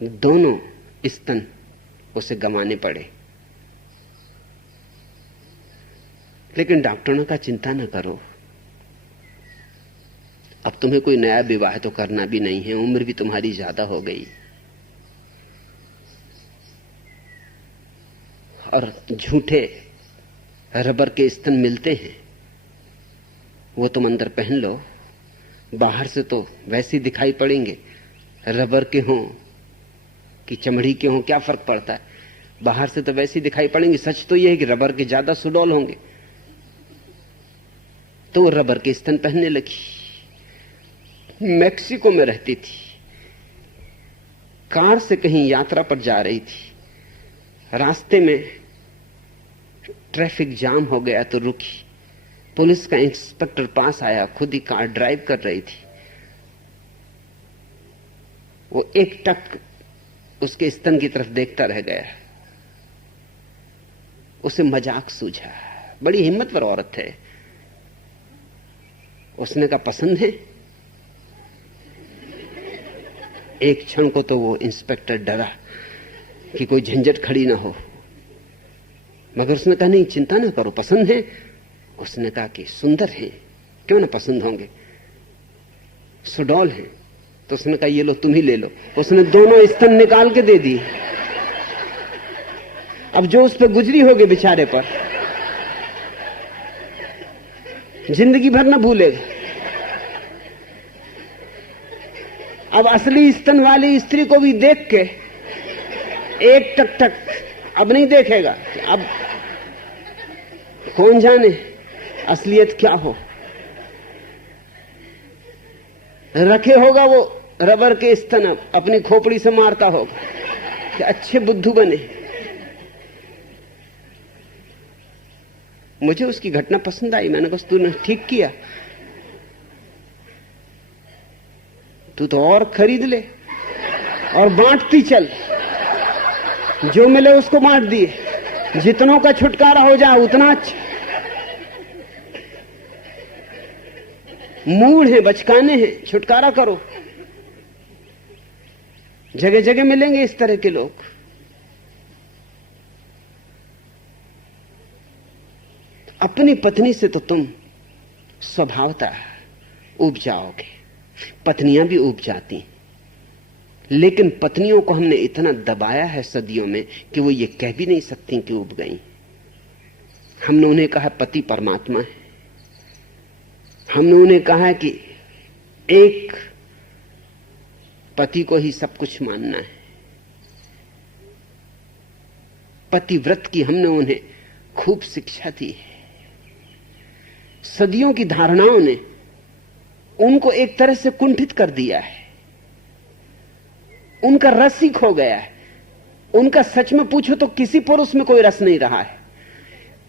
दोनों स्तन उसे गंवाने पड़े, लेकिन डॉक्टरों ने कहा चिंता न करो, अब तुम्हें कोई नया विवाह तो करना भी नहीं है, उम्र भी तुम्हारी ज्यादा हो गई, और झूठे रबर के स्तन मिलते हैं, वो तुम अंदर पहन लो। बाहर से तो वैसे ही दिखाई पड़ेंगे, रबर के हों कि चमड़ी के हों क्या फर्क पड़ता है, बाहर से तो वैसे ही दिखाई पड़ेंगे। सच तो यह है कि रबर के ज्यादा सुडौल होंगे। तो वो रबर के स्तन पहनने लगी। मैक्सिको में रहती थी, कार से कहीं यात्रा पर जा रही थी, रास्ते में ट्रैफिक जाम हो गया तो रुकी। पुलिस का इंस्पेक्टर पास आया, खुद ही कार ड्राइव कर रही थी। वो एक टक उसके स्तन की तरफ देखता रह गया। उसे मजाक सूझा, बड़ी हिम्मतवर औरत है। उसने कहा पसंद है? एक क्षण को तो वो इंस्पेक्टर डरा कि कोई झंझट खड़ी ना हो, मगर उसने कहा नहीं चिंता ना करो, पसंद है। उसने कहा कि सुंदर है, क्यों ना पसंद होंगे, सुडौल है। तो उसने कहा ये लो तुम ही ले लो। उसने दोनों स्तन निकाल के दे दी। अब जो उस पर गुजरी होगी बेचारे पर, जिंदगी भर ना भूलेगा। अब असली स्तन वाली स्त्री को भी देख के एक टक टक अब नहीं देखेगा। अब कौन जाने असलियत क्या हो। रखे होगा वो रबर के स्तन, अपनी खोपड़ी से मारता होगा कि अच्छे बुद्धू बने। मुझे उसकी घटना पसंद आई। मैंने कहा तूने ठीक किया, तू तो और खरीद ले और बांटती चल, जो मिले उसको बांट दिए, जितनों का छुटकारा हो जाए उतना अच्छा। मूड है, बचकाने हैं, छुटकारा करो। जगह जगह मिलेंगे इस तरह के लोग। अपनी पत्नी से तो तुम स्वभावतः ऊब जाओगे, पत्नियां भी ऊब जाती, लेकिन पत्नियों को हमने इतना दबाया है सदियों में कि वो ये कह भी नहीं सकती कि ऊब गई। हमने उन्हें कहा पति परमात्मा है, हमने उन्हें कहा कि एक पति को ही सब कुछ मानना है। पतिव्रत की हमने उन्हें खूब शिक्षा दी है। सदियों की धारणाओं ने उनको एक तरह से कुंठित कर दिया है। उनका रस ही खो गया है। उनका सच में पूछो तो किसी पुरुष में कोई रस नहीं रहा है।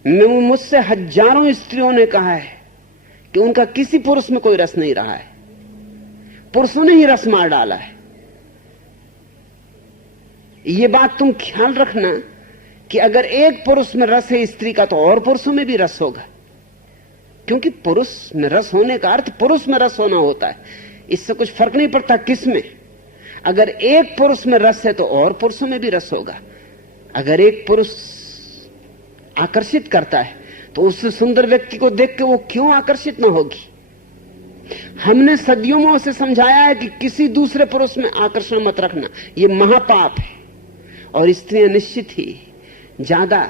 मुझसे हजारों स्त्रियों ने कहा है कि उनका किसी पुरुष में कोई रस नहीं रहा है। पुरुषों ने ही रस मार डाला है। यह बात तुम ख्याल रखना कि अगर एक पुरुष में रस है स्त्री का, तो और पुरुषों में भी रस होगा, क्योंकि पुरुष में रस होने का अर्थ पुरुष में रस होना होता है। इससे कुछ फर्क नहीं पड़ता किस में। अगर एक पुरुष में रस है तो और पुरुषों में भी रस होगा। अगर एक पुरुष आकर्षित करता है तो उससे सुंदर व्यक्ति को देख के वो क्यों आकर्षित ना होगी। हमने सदियों में उसे समझाया है कि किसी दूसरे पुरुष में आकर्षण मत रखना, यह महापाप है। और स्त्रियां निश्चित ही ज्यादा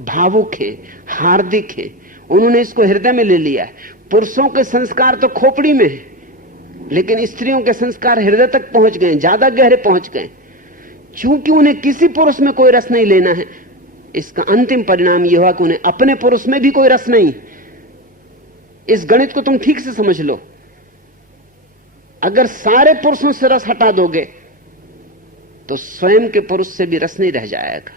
भावुक है, हार्दिक है। उन्होंने इसको हृदय में ले लिया है। पुरुषों के संस्कार तो खोपड़ी में है, लेकिन स्त्रियों के संस्कार हृदय तक पहुंच गए, ज्यादा गहरे पहुंच गए। चूंकि उन्हें किसी पुरुष में कोई रस नहीं लेना है, इसका अंतिम परिणाम यह हुआ कि उन्हें अपने पुरुष में भी कोई रस नहीं। इस गणित को तुम ठीक से समझ लो। अगर सारे पुरुषों से रस हटा दोगे तो स्वयं के पुरुष से भी रस नहीं रह जाएगा,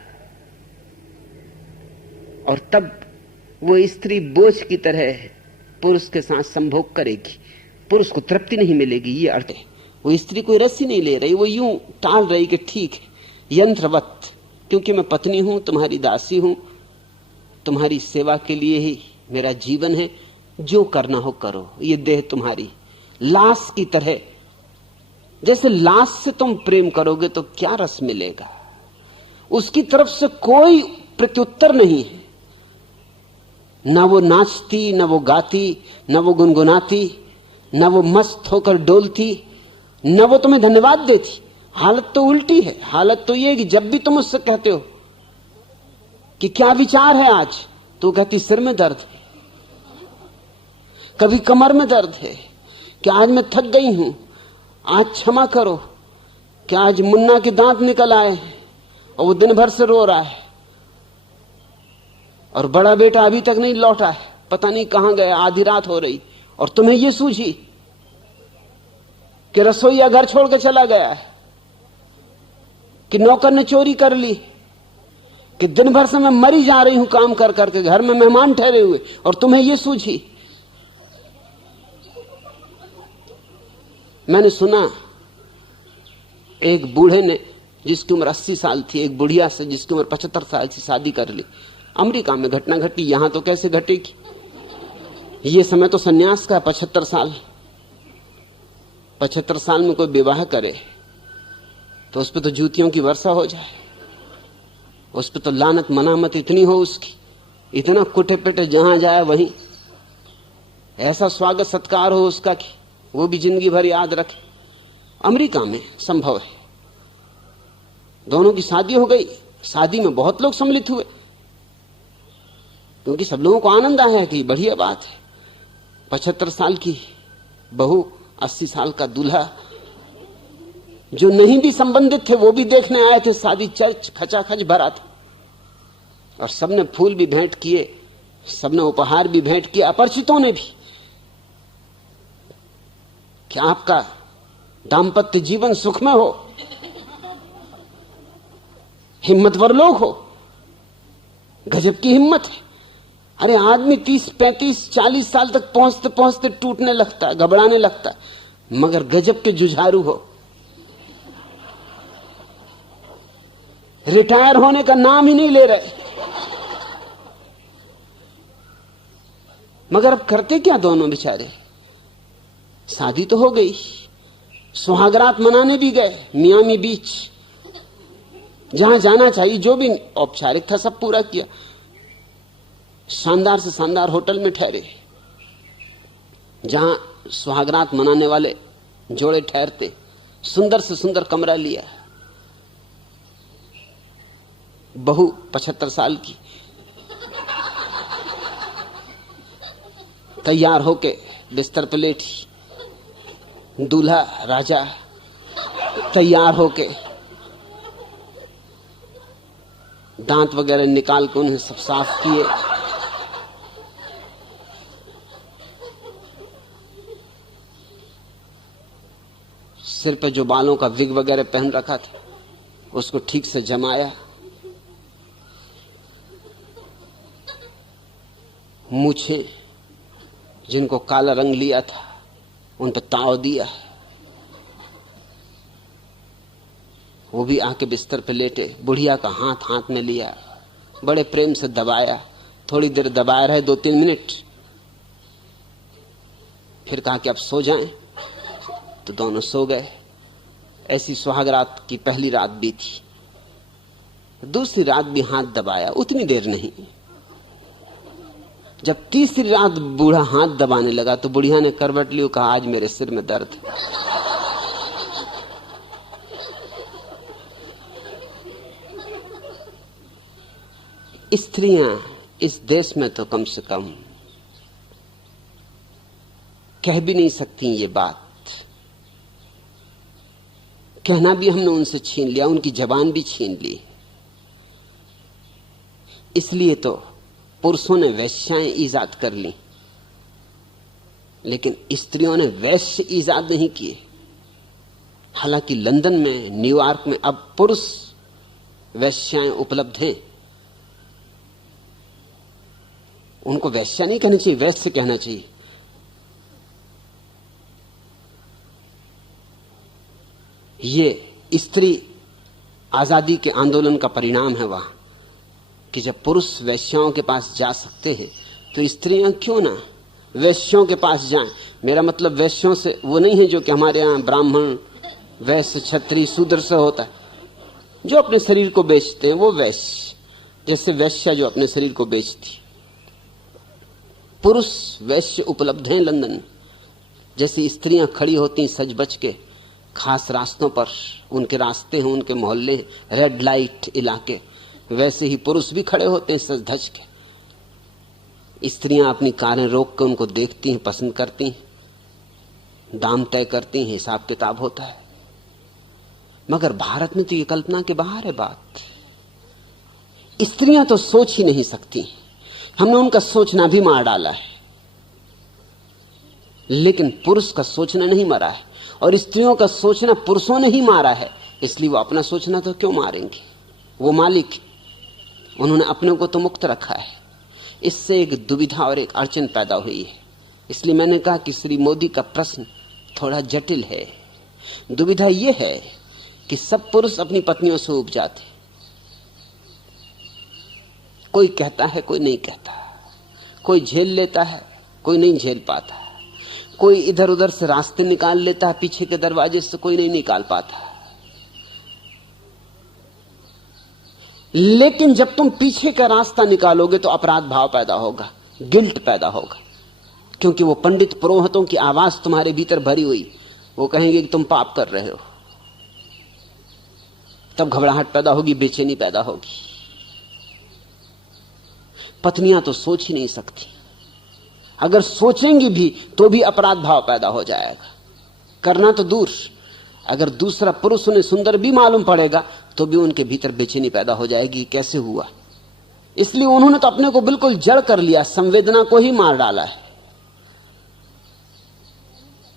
और तब वो स्त्री बोझ की तरह पुरुष के साथ संभोग करेगी। पुरुष को तृप्ति नहीं मिलेगी, ये अर्थ है। वो स्त्री कोई रस ही नहीं ले रही, वो यूं टाल रही कि ठीक है, यंत्रवत, क्योंकि मैं पत्नी हूं, तुम्हारी दासी हूं, तुम्हारी सेवा के लिए ही मेरा जीवन है, जो करना हो करो, ये देह तुम्हारी। लाश की तरह, जैसे लाश से तुम प्रेम करोगे तो क्या रस मिलेगा। उसकी तरफ से कोई प्रत्युत्तर नहीं है। ना वो नाचती, ना वो गाती, ना वो गुनगुनाती, ना वो मस्त होकर डोलती, ना वो तुम्हें धन्यवाद देती। हालत तो उल्टी है। हालत तो ये कि जब भी तुम उससे कहते हो कि क्या विचार है आज, तो कहती सिर में दर्द है, कभी कमर में दर्द है, कि आज मैं थक गई हूं, आज क्षमा करो, कि आज मुन्ना के दांत निकल आए हैं और वो दिन भर से रो रहा है, और बड़ा बेटा अभी तक नहीं लौटा है, पता नहीं कहां गया, आधी रात हो रही, और तुम्हें यह सूझी कि रसोईया घर छोड़ के चला गया है, कि नौकर ने चोरी कर ली, कि दिन भर से मैं मरी जा रही हूं काम कर करके, घर में मेहमान ठहरे हुए, और तुम्हें यह सूझी। मैंने सुना एक बूढ़े ने, जिसकी उम्र 80 साल थी, एक बुढ़िया से जिसकी उम्र 75 साल से शादी कर ली। अमेरिका में घटना घटी, यहां तो कैसे घटेगी। ये समय तो सन्यास का, 75 साल। 75 साल में कोई विवाह करे तो उस पर तो जूतियों की वर्षा हो जाए, उस पर तो लानत मनामत इतनी हो उसकी, इतना कुटे पिटे जहां जाए वहीं, ऐसा स्वागत सत्कार हो उसका कि वो भी जिंदगी भर याद रखे। अमेरिका में संभव है। दोनों की शादी हो गई। शादी में बहुत लोग सम्मिलित हुए, क्योंकि सब लोगों को आनंद आया कि बढ़िया बात है। 75 साल की बहू, 80 साल का दूल्हा, जो नहीं भी संबंधित थे वो भी देखने आए थे। शादी चर्च खचाखच भरा था, और सबने फूल भी भेंट किए, सबने उपहार भी भेंट किए, अपरिचितों ने भी। क्या आपका दाम्पत्य जीवन सुखमय हो, हिम्मतवर लोग हो, गजब की हिम्मत है। अरे आदमी 30, 35, 40 साल तक पहुंचते पहुंचते टूटने लगता है, घबराने लगता है, मगर गजब के जुझारू हो। रिटायर होने का नाम ही नहीं ले रहे। मगर अब करते क्या दोनों बेचारे। शादी तो हो गई, सुहागरात मनाने भी गए मियामी बीच, जहां जाना चाहिए, जो भी औपचारिक था सब पूरा किया। शानदार से शानदार होटल में ठहरे, जहां सुहागरात मनाने वाले जोड़े ठहरते। सुंदर से सुंदर कमरा लिया। बहू 75 साल की तैयार होके बिस्तर पे लेटी, दूल्हा राजा तैयार होके दांत वगैरह निकाल के उन्हें सब साफ किए। सिर पे जो बालों का विग वगैरह पहन रखा था उसको ठीक से जमाया, मूछें जिनको काला रंग लिया था उन पर ताव दिया, वो भी आके बिस्तर पे लेटे। बुढ़िया का हाथ हाथ में लिया, बड़े प्रेम से दबाया, थोड़ी देर दबाए रहे, 2-3 मिनट, फिर कहा कि अब सो जाएं, तो दोनों सो गए। ऐसी सुहागरात की पहली रात भी थी। दूसरी रात भी हाथ दबाया, उतनी देर नहीं। जब तीसरी रात बूढ़ा हाथ दबाने लगा तो बुढ़िया ने करवट ली, कहा आज मेरे सिर में दर्द। स्त्रियां इस देश में तो कम से कम कह भी नहीं सकती ये बात, कहना भी हमने उनसे छीन लिया, उनकी जबान भी छीन ली। इसलिए तो पुरुषों ने वैश्याएं ईजाद कर ली, लेकिन स्त्रियों ने वैश्य ईजाद नहीं किए। हालांकि लंदन में, न्यूयॉर्क में अब पुरुष वैश्याएं उपलब्ध हैं। उनको वैश्या नहीं कहना चाहिए, वैश्य कहना चाहिए। ये स्त्री आजादी के आंदोलन का परिणाम है वहां, कि जब पुरुष वैश्याओं के पास जा सकते हैं तो स्त्रियां क्यों ना वैश्यों के पास जाएं। मेरा मतलब वैश्यों से वो नहीं है जो कि हमारे यहाँ ब्राह्मण, वैश्य, क्षत्रिय, शूद्र से होता है। जो अपने शरीर को बेचते हैं वो वैश्य, जैसे वैश्या जो अपने शरीर को बेचती। पुरुष वैश्य उपलब्ध हैं लंदन में। जैसी स्त्रियां खड़ी होती सज बज के खास रास्तों पर, उनके रास्ते हैं, उनके मोहल्ले हैं, रेड लाइट इलाके, वैसे ही पुरुष भी खड़े होते हैं सज धज के। स्त्रियां अपनी कारें रोक कर उनको देखती हैं, पसंद करती हैं, दाम तय करती हैं, हिसाब किताब होता है। मगर भारत में तो ये कल्पना के बाहर है बात। स्त्रियां तो सोच ही नहीं सकती, हमने उनका सोचना भी मार डाला है। लेकिन पुरुष का सोचना नहीं मरा है, और स्त्रियों का सोचना पुरुषों ने ही मारा है। इसलिए वो अपना सोचना तो क्यों मारेंगे, वो मालिक, उन्होंने अपने को तो मुक्त रखा है। इससे एक दुविधा और एक अड़चन पैदा हुई है। इसलिए मैंने कहा कि श्री मोदी का प्रश्न थोड़ा जटिल है। दुविधा यह है कि सब पुरुष अपनी पत्नियों से उब जाते, कोई कहता है कोई नहीं कहता, कोई झेल लेता है कोई नहीं झेल पाता, कोई इधर उधर से रास्ते निकाल लेता है, पीछे के दरवाजे से कोई नहीं निकाल पाता। लेकिन जब तुम पीछे का रास्ता निकालोगे तो अपराध भाव पैदा होगा, गिल्ट पैदा होगा, क्योंकि वो पंडित पुरोहितों की आवाज तुम्हारे भीतर भरी हुई, वो कहेंगे कि तुम पाप कर रहे हो। तब घबराहट पैदा होगी, बेचैनी पैदा होगी। पत्नियां तो सोच ही नहीं सकती, अगर सोचेंगी भी तो भी अपराध भाव पैदा हो जाएगा। करना तो दूर, अगर दूसरा पुरुष उन्हें सुंदर भी मालूम पड़ेगा तो भी उनके भीतर बेचैनी पैदा हो जाएगी, कैसे हुआ। इसलिए उन्होंने तो अपने को बिल्कुल जड़ कर लिया, संवेदना को ही मार डाला है।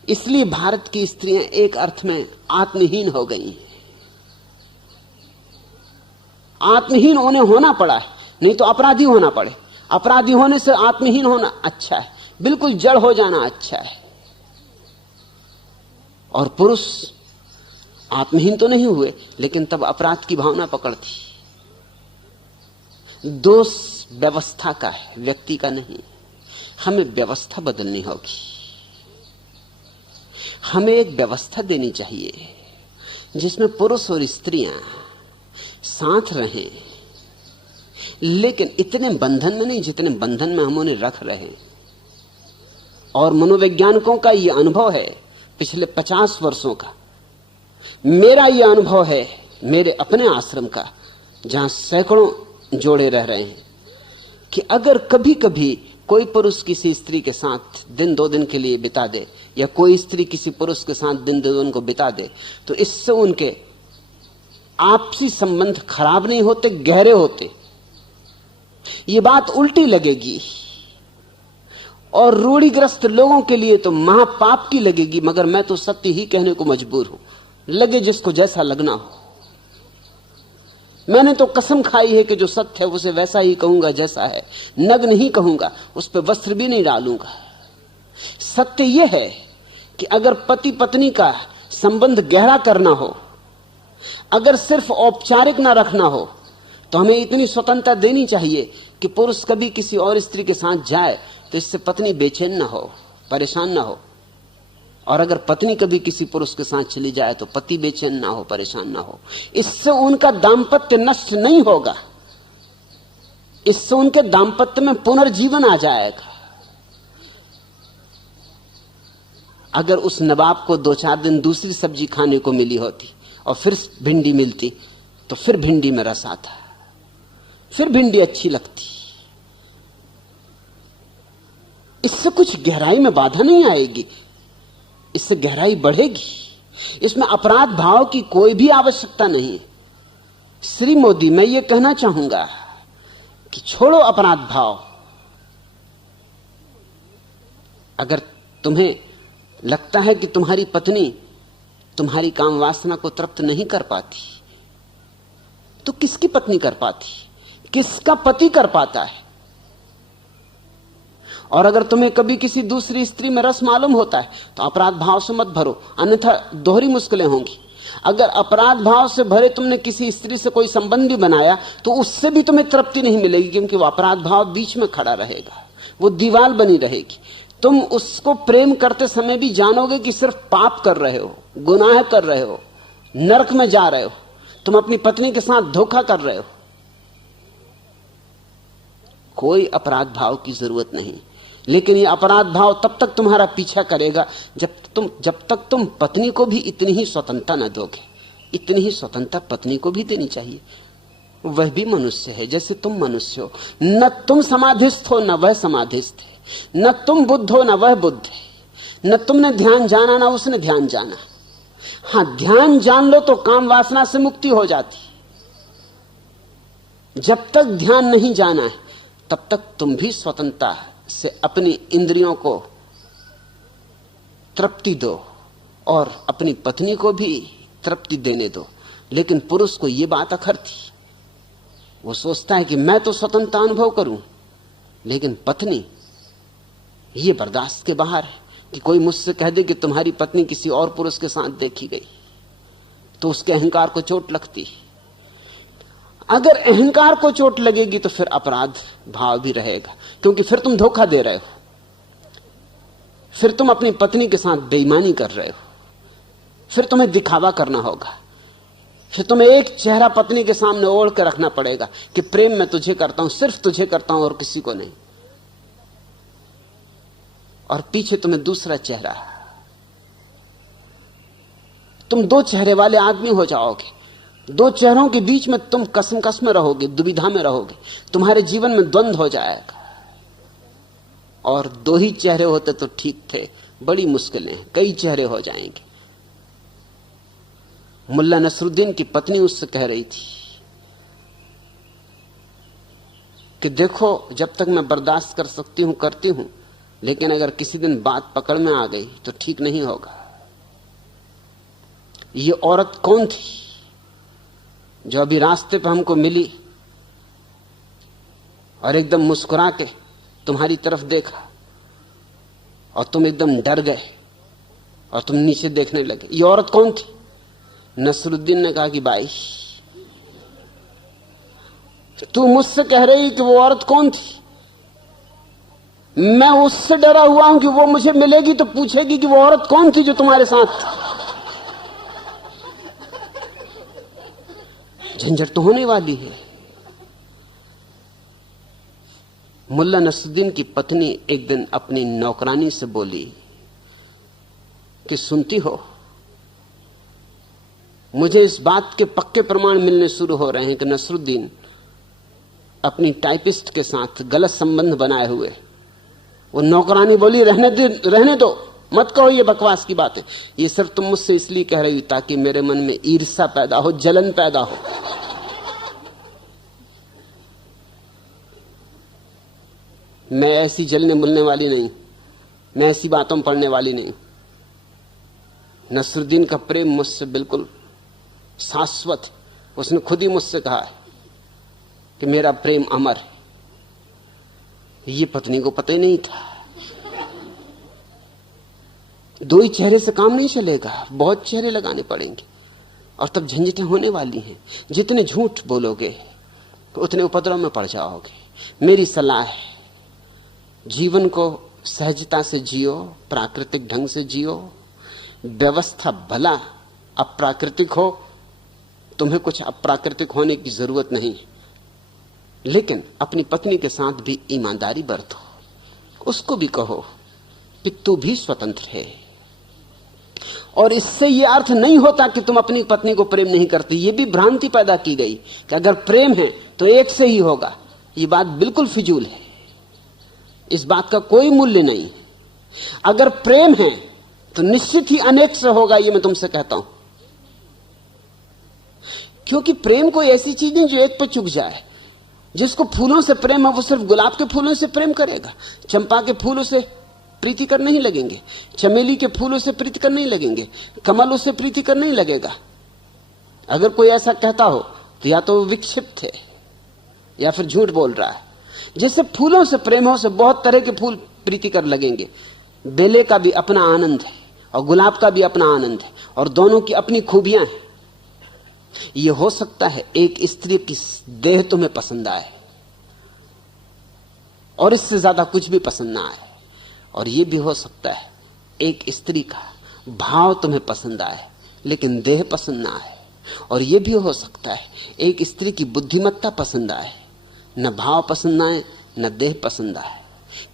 इसलिए भारत की स्त्रियां एक अर्थ में आत्महीन हो गई हैं। आत्महीन उन्हें होना पड़ा है, नहीं तो अपराधी होना पड़े। अपराधी होने से आत्महीन होना अच्छा है, बिल्कुल जड़ हो जाना अच्छा है। और पुरुष आत्महीन तो नहीं हुए, लेकिन तब अपराध की भावना पकड़ती। दोष व्यवस्था का है, व्यक्ति का नहीं। हमें व्यवस्था बदलनी होगी, हमें एक व्यवस्था देनी चाहिए जिसमें पुरुष और स्त्रियां साथ रहें, लेकिन इतने बंधन में नहीं जितने बंधन में हम उन्हें रख रहे हैं। और मनोवैज्ञानिकों का यह अनुभव है पिछले 50 वर्षों का, मेरा यह अनुभव है मेरे अपने आश्रम का, जहां सैकड़ों जोड़े रह रहे हैं, कि अगर कभी कभी कोई पुरुष किसी स्त्री के साथ दिन 2 दिन के लिए बिता दे या कोई स्त्री किसी पुरुष के साथ दिन 2 दिन को बिता दे, तो इससे उनके आपसी संबंध खराब नहीं होते, गहरे होते। ये बात उल्टी लगेगी और रूढ़िग्रस्त लोगों के लिए तो महापाप की लगेगी, मगर मैं तो सत्य ही कहने को मजबूर हूं, लगे जिसको जैसा लगना हो। मैंने तो कसम खाई है कि जो सत्य है उसे वैसा ही कहूंगा जैसा है, नग्न नहीं कहूंगा, उस पर वस्त्र भी नहीं डालूंगा। सत्य यह है कि अगर पति पत्नी का संबंध गहरा करना हो, अगर सिर्फ औपचारिक ना रखना हो, तो हमें इतनी स्वतंत्रता देनी चाहिए कि पुरुष कभी किसी और स्त्री के साथ जाए तो इससे पत्नी बेचैन ना हो, परेशान ना हो, और अगर पत्नी कभी किसी पुरुष के साथ चली जाए तो पति बेचैन ना हो, परेशान ना हो। इससे उनका दाम्पत्य नष्ट नहीं होगा, इससे उनके दाम्पत्य में पुनर्जीवन आ जाएगा। अगर उस नवाब को 2-4 दिन दूसरी सब्जी खाने को मिली होती और फिर भिंडी मिलती तो फिर भिंडी में रस आता, फिर भिंडी अच्छी लगती। इससे कुछ गहराई में बाधा नहीं आएगी, इससे गहराई बढ़ेगी। इसमें अपराध भाव की कोई भी आवश्यकता नहीं है। श्री मोदी, मैं ये कहना चाहूंगा कि छोड़ो अपराध भाव। अगर तुम्हें लगता है कि तुम्हारी पत्नी तुम्हारी काम वासना को तृप्त नहीं कर पाती, तो किसकी पत्नी कर पाती, किसका पति कर पाता है? और अगर तुम्हें कभी किसी दूसरी स्त्री में रस मालूम होता है तो अपराध भाव से मत भरो, अन्यथा दोहरी मुश्किलें होंगी। अगर अपराध भाव से भरे तुमने किसी स्त्री से कोई संबंध भी बनाया तो उससे भी तुम्हें तृप्ति नहीं मिलेगी, क्योंकि वो अपराध भाव बीच में खड़ा रहेगा, वो दीवार बनी रहेगी। तुम उसको प्रेम करते समय भी जानोगे कि सिर्फ पाप कर रहे हो, गुनाह कर रहे हो, नरक में जा रहे हो, तुम अपनी पत्नी के साथ धोखा कर रहे हो। कोई अपराध भाव की जरूरत नहीं, लेकिन ये अपराध भाव तब तक तुम्हारा पीछा करेगा जब तक तुम पत्नी को भी इतनी ही स्वतंत्रता न दोगे। इतनी ही स्वतंत्रता पत्नी को भी देनी चाहिए, वह भी मनुष्य है जैसे तुम मनुष्य हो। न तुम समाधिस्थ हो न वह समाधिस्थ है, न तुम बुद्ध हो न वह बुद्ध है, न तुमने ध्यान जाना न उसने ध्यान जाना। हां, ध्यान जान लो तो काम वासना से मुक्ति हो जाती। जब तक ध्यान नहीं जाना है तब तक तुम भी स्वतंत्रता से अपनी इंद्रियों को तृप्ति दो और अपनी पत्नी को भी तृप्ति देने दो। लेकिन पुरुष को यह बात अखरती, वो सोचता है कि मैं तो स्वतंत्रता अनुभव करूं, लेकिन पत्नी ये बर्दाश्त के बाहर है कि कोई मुझसे कह दे कि तुम्हारी पत्नी किसी और पुरुष के साथ देखी गई, तो उसके अहंकार को चोट लगती। अगर अहंकार को चोट लगेगी तो फिर अपराध भाव भी रहेगा, क्योंकि फिर तुम धोखा दे रहे हो, फिर तुम अपनी पत्नी के साथ बेईमानी कर रहे हो, फिर तुम्हें दिखावा करना होगा, फिर तुम्हें एक चेहरा पत्नी के सामने ओढ़ कर रखना पड़ेगा कि प्रेम मैं तुझे करता हूं, सिर्फ तुझे करता हूं और किसी को नहीं, और पीछे तुम्हें दूसरा चेहरा। तुम 2 चेहरे वाले आदमी हो जाओगे। 2 चेहरों के बीच में तुम कसमकस में रहोगे, दुविधा में रहोगे, तुम्हारे जीवन में द्वंद्व हो जाएगा। और 2 ही चेहरे होते तो ठीक थे, बड़ी मुश्किलें, कई चेहरे हो जाएंगे। मुल्ला नसरुद्दीन की पत्नी उससे कह रही थी कि देखो, जब तक मैं बर्दाश्त कर सकती हूं करती हूं, लेकिन अगर किसी दिन बात पकड़ में आ गई तो ठीक नहीं होगा। ये औरत कौन थी जो अभी रास्ते पर हमको मिली और एकदम मुस्कुरा के तुम्हारी तरफ देखा और तुम एकदम डर गए और तुम नीचे देखने लगे? ये औरत कौन थी? नसरुद्दीन ने कहा कि भाई, तू मुझसे कह रही कि वो औरत कौन थी? मैं उससे डरा हुआ हूं कि वो मुझे मिलेगी तो पूछेगी कि वो औरत कौन थी जो तुम्हारे साथ थी। झंझट तो होने वाली है। मुल्ला नसरुद्दीन की पत्नी एक दिन अपनी नौकरानी से बोली कि सुनती हो, मुझे इस बात के पक्के प्रमाण मिलने शुरू हो रहे हैं कि नसरुद्दीन अपनी टाइपिस्ट के साथ गलत संबंध बनाए हुए वो नौकरानी बोली रहने दो, मत कहो ये बकवास की बात है, ये सिर्फ तुम मुझसे इसलिए कह रही हो ताकि मेरे मन में ईर्ष्या पैदा हो, जलन पैदा हो। मैं ऐसी जलने मुलने वाली नहीं, मैं ऐसी बातों में पड़ने वाली नहीं। नसरुद्दीन का प्रेम मुझसे बिल्कुल शाश्वत, उसने खुद ही मुझसे कहा है कि मेरा प्रेम अमर है। ये पत्नी को पता ही नहीं था। दो ही चेहरे से काम नहीं चलेगा, बहुत चेहरे लगाने पड़ेंगे और तब झंझटें होने वाली हैं। जितने झूठ बोलोगे तो उतने उपद्रव में पड़ जाओगे। मेरी सलाह है, जीवन को सहजता से जियो, प्राकृतिक ढंग से जियो। व्यवस्था भला अप्राकृतिक हो, तुम्हें कुछ अप्राकृतिक होने की जरूरत नहीं, लेकिन अपनी पत्नी के साथ भी ईमानदारी बरतो। उसको भी कहो कि तू भी स्वतंत्र है। और इससे यह अर्थ नहीं होता कि तुम अपनी पत्नी को प्रेम नहीं करती। यह भी भ्रांति पैदा की गई कि अगर प्रेम है तो एक से ही होगा। यह बात बिल्कुल फिजूल है, इस बात का कोई मूल्य नहीं। अगर प्रेम है तो निश्चित ही अनेक से होगा, यह मैं तुमसे कहता हूं। क्योंकि प्रेम कोई ऐसी चीज नहीं जो एक पर चुक जाए। जिसको फूलों से प्रेम है वो सिर्फ गुलाब के फूलों से प्रेम करेगा, चंपा के फूलों से प्रीति कर नहीं लगेंगे, चमेली के फूलों से प्रीति कर नहीं लगेंगे, कमल उससे प्रीति कर नहीं लगेगा। अगर कोई ऐसा कहता हो तो या तो वो विक्षिप्त है या फिर झूठ बोल रहा है। जैसे फूलों से प्रेम हो से बहुत तरह के फूल प्रीति कर लगेंगे। बेले का भी अपना आनंद है और गुलाब का भी अपना आनंद है, और दोनों की अपनी खूबियां हैं। ये हो सकता है एक स्त्री की देह तुम्हें पसंद आए और इससे ज्यादा कुछ भी पसंद ना आए, और ये भी हो सकता है एक स्त्री का भाव तुम्हें पसंद आए लेकिन देह पसंद ना आए, और ये भी हो सकता है एक स्त्री की बुद्धिमत्ता पसंद आए, न भाव पसंद आए न देह पसंद आए।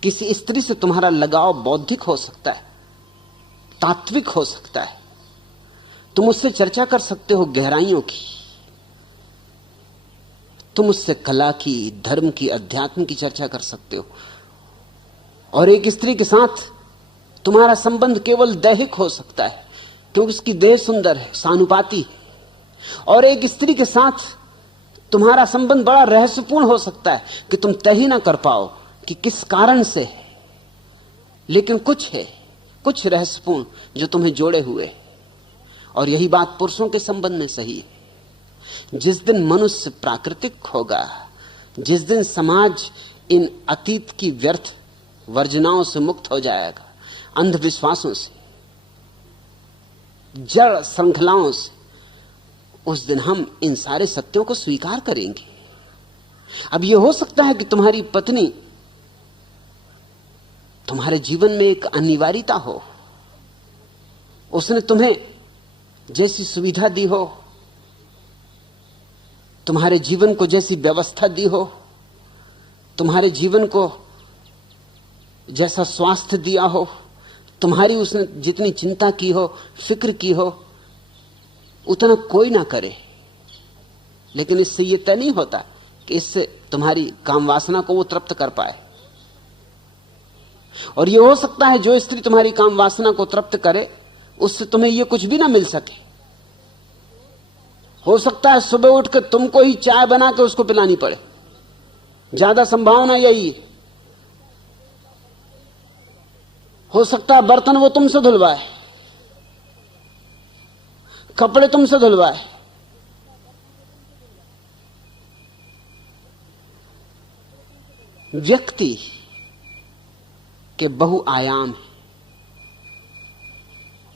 किसी स्त्री से तुम्हारा लगाव बौद्धिक हो सकता है, तात्विक हो सकता है, तुम उससे चर्चा कर सकते हो गहराइयों की, तुम उससे कला की, धर्म की, अध्यात्म की चर्चा कर सकते हो। और एक स्त्री के साथ तुम्हारा संबंध केवल दैहिक हो सकता है क्योंकि उसकी देह सुंदर है, सानुपाती है। और एक स्त्री के साथ तुम्हारा संबंध बड़ा रहस्यपूर्ण हो सकता है कि तुम तय ही ना कर पाओ कि किस कारण से है, लेकिन कुछ है, कुछ रहस्यपूर्ण जो तुम्हें जोड़े हुए है। और यही बात पुरुषों के संबंध में सही है। जिस दिन मनुष्य प्राकृतिक होगा, जिस दिन समाज इन अतीत की व्यर्थ वर्जनाओं से मुक्त हो जाएगा, अंधविश्वासों से, जड़ श्रृंखलाओं से, उस दिन हम इन सारे सत्यों को स्वीकार करेंगे। अब यह हो सकता है कि तुम्हारी पत्नी तुम्हारे जीवन में एक अनिवार्यता हो, उसने तुम्हें जैसी सुविधा दी हो, तुम्हारे जीवन को जैसी व्यवस्था दी हो, तुम्हारे जीवन को जैसा स्वास्थ्य दिया हो, तुम्हारी उसने जितनी चिंता की हो, फिक्र की हो, उतना कोई ना करे। लेकिन इससे यह तय नहीं होता कि इससे तुम्हारी काम वासना को वो तृप्त कर पाए। और यह हो सकता है जो स्त्री तुम्हारी काम वासना को तृप्त करे उससे तुम्हें यह कुछ भी ना मिल सके। हो सकता है सुबह उठकर तुमको ही चाय बना के उसको पिलानी पड़े, ज्यादा संभावना यही है। हो सकता है बर्तन वो तुमसे धुलवाए, कपड़े तुमसे धुलवाए। व्यक्ति के बहुआयाम है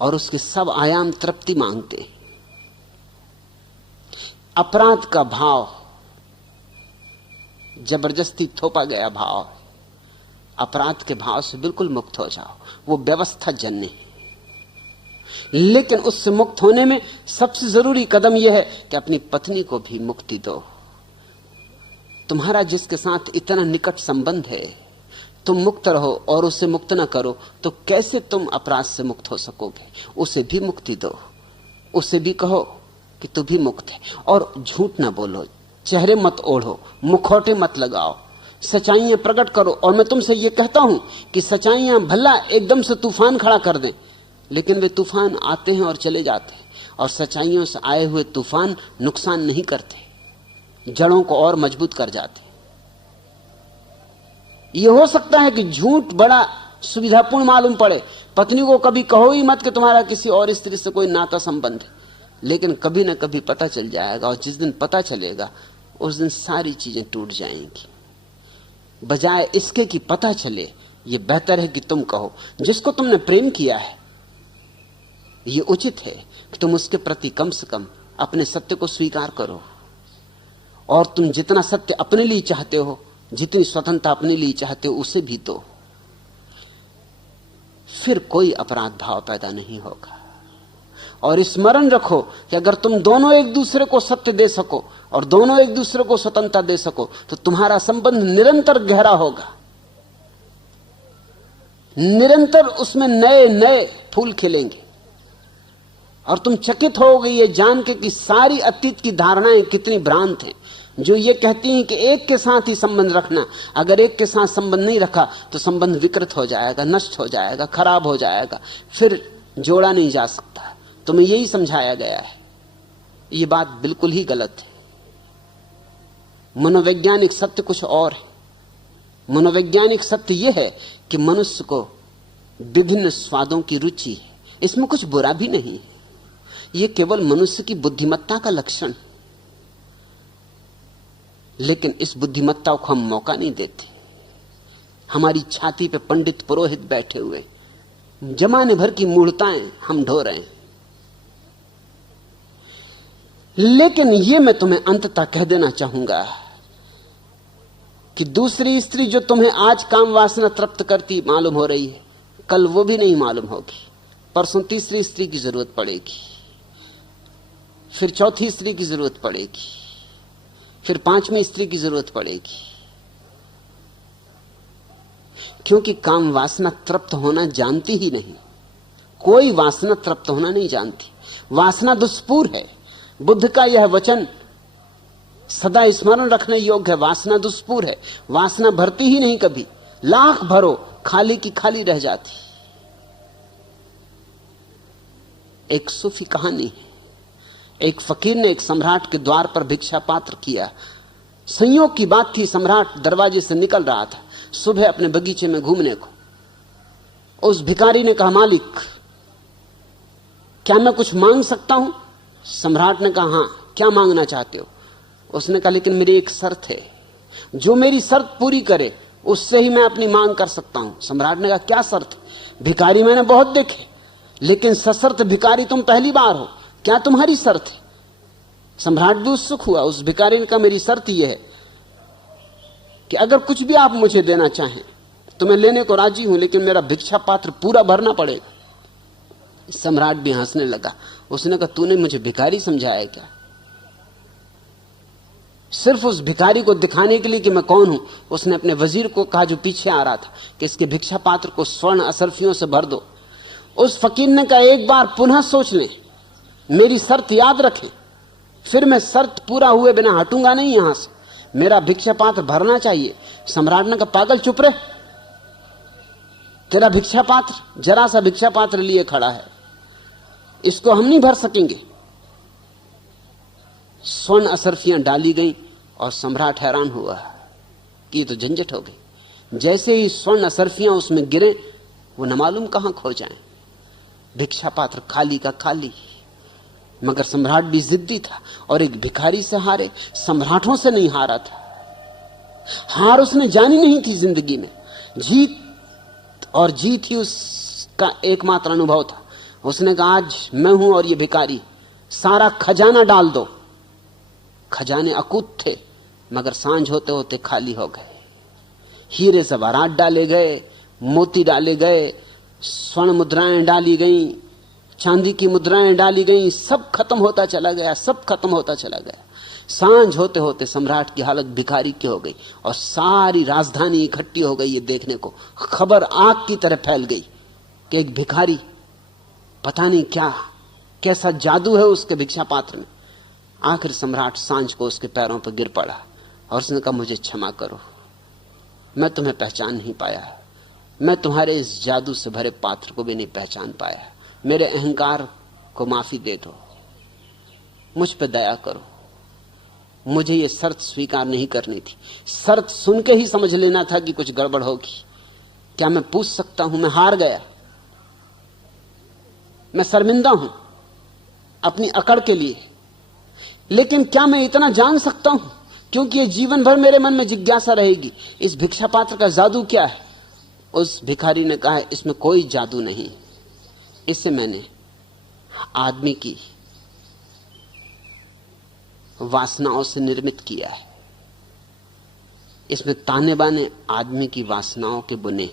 और उसके सब आयाम तृप्ति मांगते हैं। अपराध का भाव जबरदस्ती थोपा गया भाव, अपराध के भाव से बिल्कुल मुक्त हो जाओ, वो व्यवस्था जन्य है। लेकिन उससे मुक्त होने में सबसे जरूरी कदम यह है कि अपनी पत्नी को भी मुक्ति दो। तुम्हारा जिसके साथ इतना निकट संबंध है, तुम मुक्त रहो और उसे मुक्त ना करो तो कैसे तुम अपराध से मुक्त हो सकोगे? उसे भी मुक्ति दो, उसे भी कहो कि तू भी मुक्त है। और झूठ ना बोलो, चेहरे मत ओढ़ो, मुखौटे मत लगाओ, सच्चाइयां प्रकट करो। और मैं तुमसे यह कहता हूं कि सच्चाइयां भला एकदम से तूफान खड़ा कर दें, लेकिन वे तूफान आते हैं और चले जाते हैं, और सच्चाइयों से आए हुए तूफान नुकसान नहीं करते, जड़ों को और मजबूत कर जाते। यह हो सकता है कि झूठ बड़ा सुविधापूर्ण मालूम पड़े, पत्नी को कभी कहो ही मत कि तुम्हारा किसी और स्त्री से कोई नाता संबंध है, लेकिन कभी ना कभी पता चल जाएगा, और जिस दिन पता चलेगा उस दिन सारी चीजें टूट जाएंगी। बजाय इसके कि पता चले, यह बेहतर है कि तुम कहो। जिसको तुमने प्रेम किया है, यह उचित है कि तुम उसके प्रति कम से कम अपने सत्य को स्वीकार करो, और तुम जितना सत्य अपने लिए चाहते हो, जितनी स्वतंत्रता अपने लिए चाहते हो, उसे भी दो। फिर कोई अपराध भाव पैदा नहीं होगा। और स्मरण रखो कि अगर तुम दोनों एक दूसरे को सत्य दे सको और दोनों एक दूसरे को स्वतंत्रता दे सको, तो तुम्हारा संबंध निरंतर गहरा होगा, निरंतर उसमें नए नए फूल खिलेंगे, और तुम चकित होगे ये जान के कि सारी अतीत की धारणाएं कितनी भ्रांत हैं, जो ये कहती हैं कि एक के साथ ही संबंध रखना। अगर एक के साथ संबंध नहीं रखा तो संबंध विकृत हो जाएगा, नष्ट हो जाएगा, खराब हो जाएगा, फिर जोड़ा नहीं जा सकता। तुम्हें यही समझाया गया है। ये बात बिल्कुल ही गलत है। मनोवैज्ञानिक सत्य कुछ और है। मनोवैज्ञानिक सत्य यह है कि मनुष्य को विभिन्न स्वादों की रुचि है। इसमें कुछ बुरा भी नहीं है, यह केवल मनुष्य की बुद्धिमत्ता का लक्षण। लेकिन इस बुद्धिमत्ता को हम मौका नहीं देते। हमारी छाती पे पंडित पुरोहित बैठे हुए, जमाने भर की मूढ़ताएं हम ढो रहे हैं। लेकिन यह मैं तुम्हें अंततः कह देना चाहूंगा कि दूसरी स्त्री जो तुम्हें आज काम वासना तृप्त करती मालूम हो रही है, कल वो भी नहीं मालूम होगी। परसों तीसरी स्त्री की जरूरत पड़ेगी, फिर चौथी स्त्री की जरूरत पड़ेगी, फिर पांचवी स्त्री की जरूरत पड़ेगी। क्योंकि काम वासना तृप्त होना जानती ही नहीं। कोई वासना तृप्त होना नहीं जानती। वासना दुष्पूर है। बुद्ध का यह वचन सदा स्मरण रखने योग्य है। वासना दुष्पूर है। वासना भरती ही नहीं कभी। लाख भरो, खाली की खाली रह जाती। एक सूफी कहानी है। एक फकीर ने एक सम्राट के द्वार पर भिक्षा पात्र किया। संयोग की बात थी, सम्राट दरवाजे से निकल रहा था सुबह अपने बगीचे में घूमने को। उस भिखारी ने कहा, मालिक क्या मैं कुछ मांग सकता हूं? सम्राट ने कहा, हां, क्या मांगना चाहते हो? उसने कहा, लेकिन मेरी एक शर्त है, जो मेरी शर्त पूरी करे उससे ही मैं अपनी मांग कर सकता हूं। सम्राट ने कहा, क्या शर्त? भिखारी मैंने बहुत देखे, लेकिन सशर्त भिखारी तुम पहली बार हो, क्या तुम्हारी शर्त है? सम्राट भी उत्सुक हुआ। उस भिखारी ने कहा, मेरी शर्त यह है कि अगर कुछ भी आप मुझे देना चाहें तो मैं लेने को राजी हूं, लेकिन मेरा भिक्षा पात्र पूरा भरना पड़ेगा। सम्राट भी हंसने लगा। उसने कहा, तूने मुझे भिखारी समझाया क्या? सिर्फ उस भिखारी को दिखाने के लिए कि मैं कौन हूं, उसने अपने वजीर को कहा जो पीछे आ रहा था कि इसके भिक्षा पात्र को स्वर्ण असरफियों से भर दो। उस फकीर ने कहा, एक बार पुनः सोच लें, मेरी शर्त याद रखें, फिर मैं शर्त पूरा हुए बिना हटूंगा नहीं यहां से, मेरा भिक्षा पात्र भरना चाहिए। सम्राट ने कहा, पागल चुप रहे, तेरा भिक्षा पात्र जरा सा भिक्षा पात्र लिए खड़ा है, इसको हम नहीं भर सकेंगे। स्वर्ण असरफियां डाली गई और सम्राट हैरान हुआ कि ये तो झंझट हो गई। जैसे ही स्वर्ण असरफियां उसमें गिरे, वो न मालूम कहां खो जाएं। भिक्षा पात्र खाली का खाली। मगर सम्राट भी जिद्दी था और एक भिखारी से हारे, सम्राटों से नहीं हारा था। हार उसने जानी नहीं थी जिंदगी में। जीत और जीत ही उसका एकमात्र अनुभव था। उसने कहा, आज मैं हूं और ये भिखारी, सारा खजाना डाल दो। खजाने अकूत थे, मगर सांझ होते होते खाली हो गए। हीरे जवाहरात डाले गए, मोती डाले गए, स्वर्ण मुद्राएं डाली गई, चांदी की मुद्राएं डाली गई, सब खत्म होता चला गया, सब खत्म होता चला गया। सांझ होते होते सम्राट की हालत भिखारी की हो गई और सारी राजधानी इकट्ठी हो गई ये देखने को। खबर आग की तरह फैल गई कि एक भिखारी, पता नहीं क्या कैसा जादू है उसके भिक्षा पात्र में। आखिर सम्राट सांझ को उसके पैरों पर गिर पड़ा और उसने कहा, मुझे क्षमा करो, मैं तुम्हें पहचान नहीं पाया, मैं तुम्हारे इस जादू से भरे पात्र को भी नहीं पहचान पाया। मेरे अहंकार को माफी दे दो, मुझ पर दया करो। मुझे ये शर्त स्वीकार नहीं करनी थी। शर्त सुन के ही समझ लेना था कि कुछ गड़बड़ होगी। क्या मैं पूछ सकता हूं? मैं हार गया, मैं शर्मिंदा हूं अपनी अकड़ के लिए। लेकिन क्या मैं इतना जान सकता हूं, क्योंकि ये जीवन भर मेरे मन में जिज्ञासा रहेगी, इस भिक्षा पात्र का जादू क्या है? उस भिखारी ने कहा, इसमें कोई जादू नहीं, इसे मैंने आदमी की वासनाओं से निर्मित किया है। इसमें ताने बाने आदमी की वासनाओं के बुने।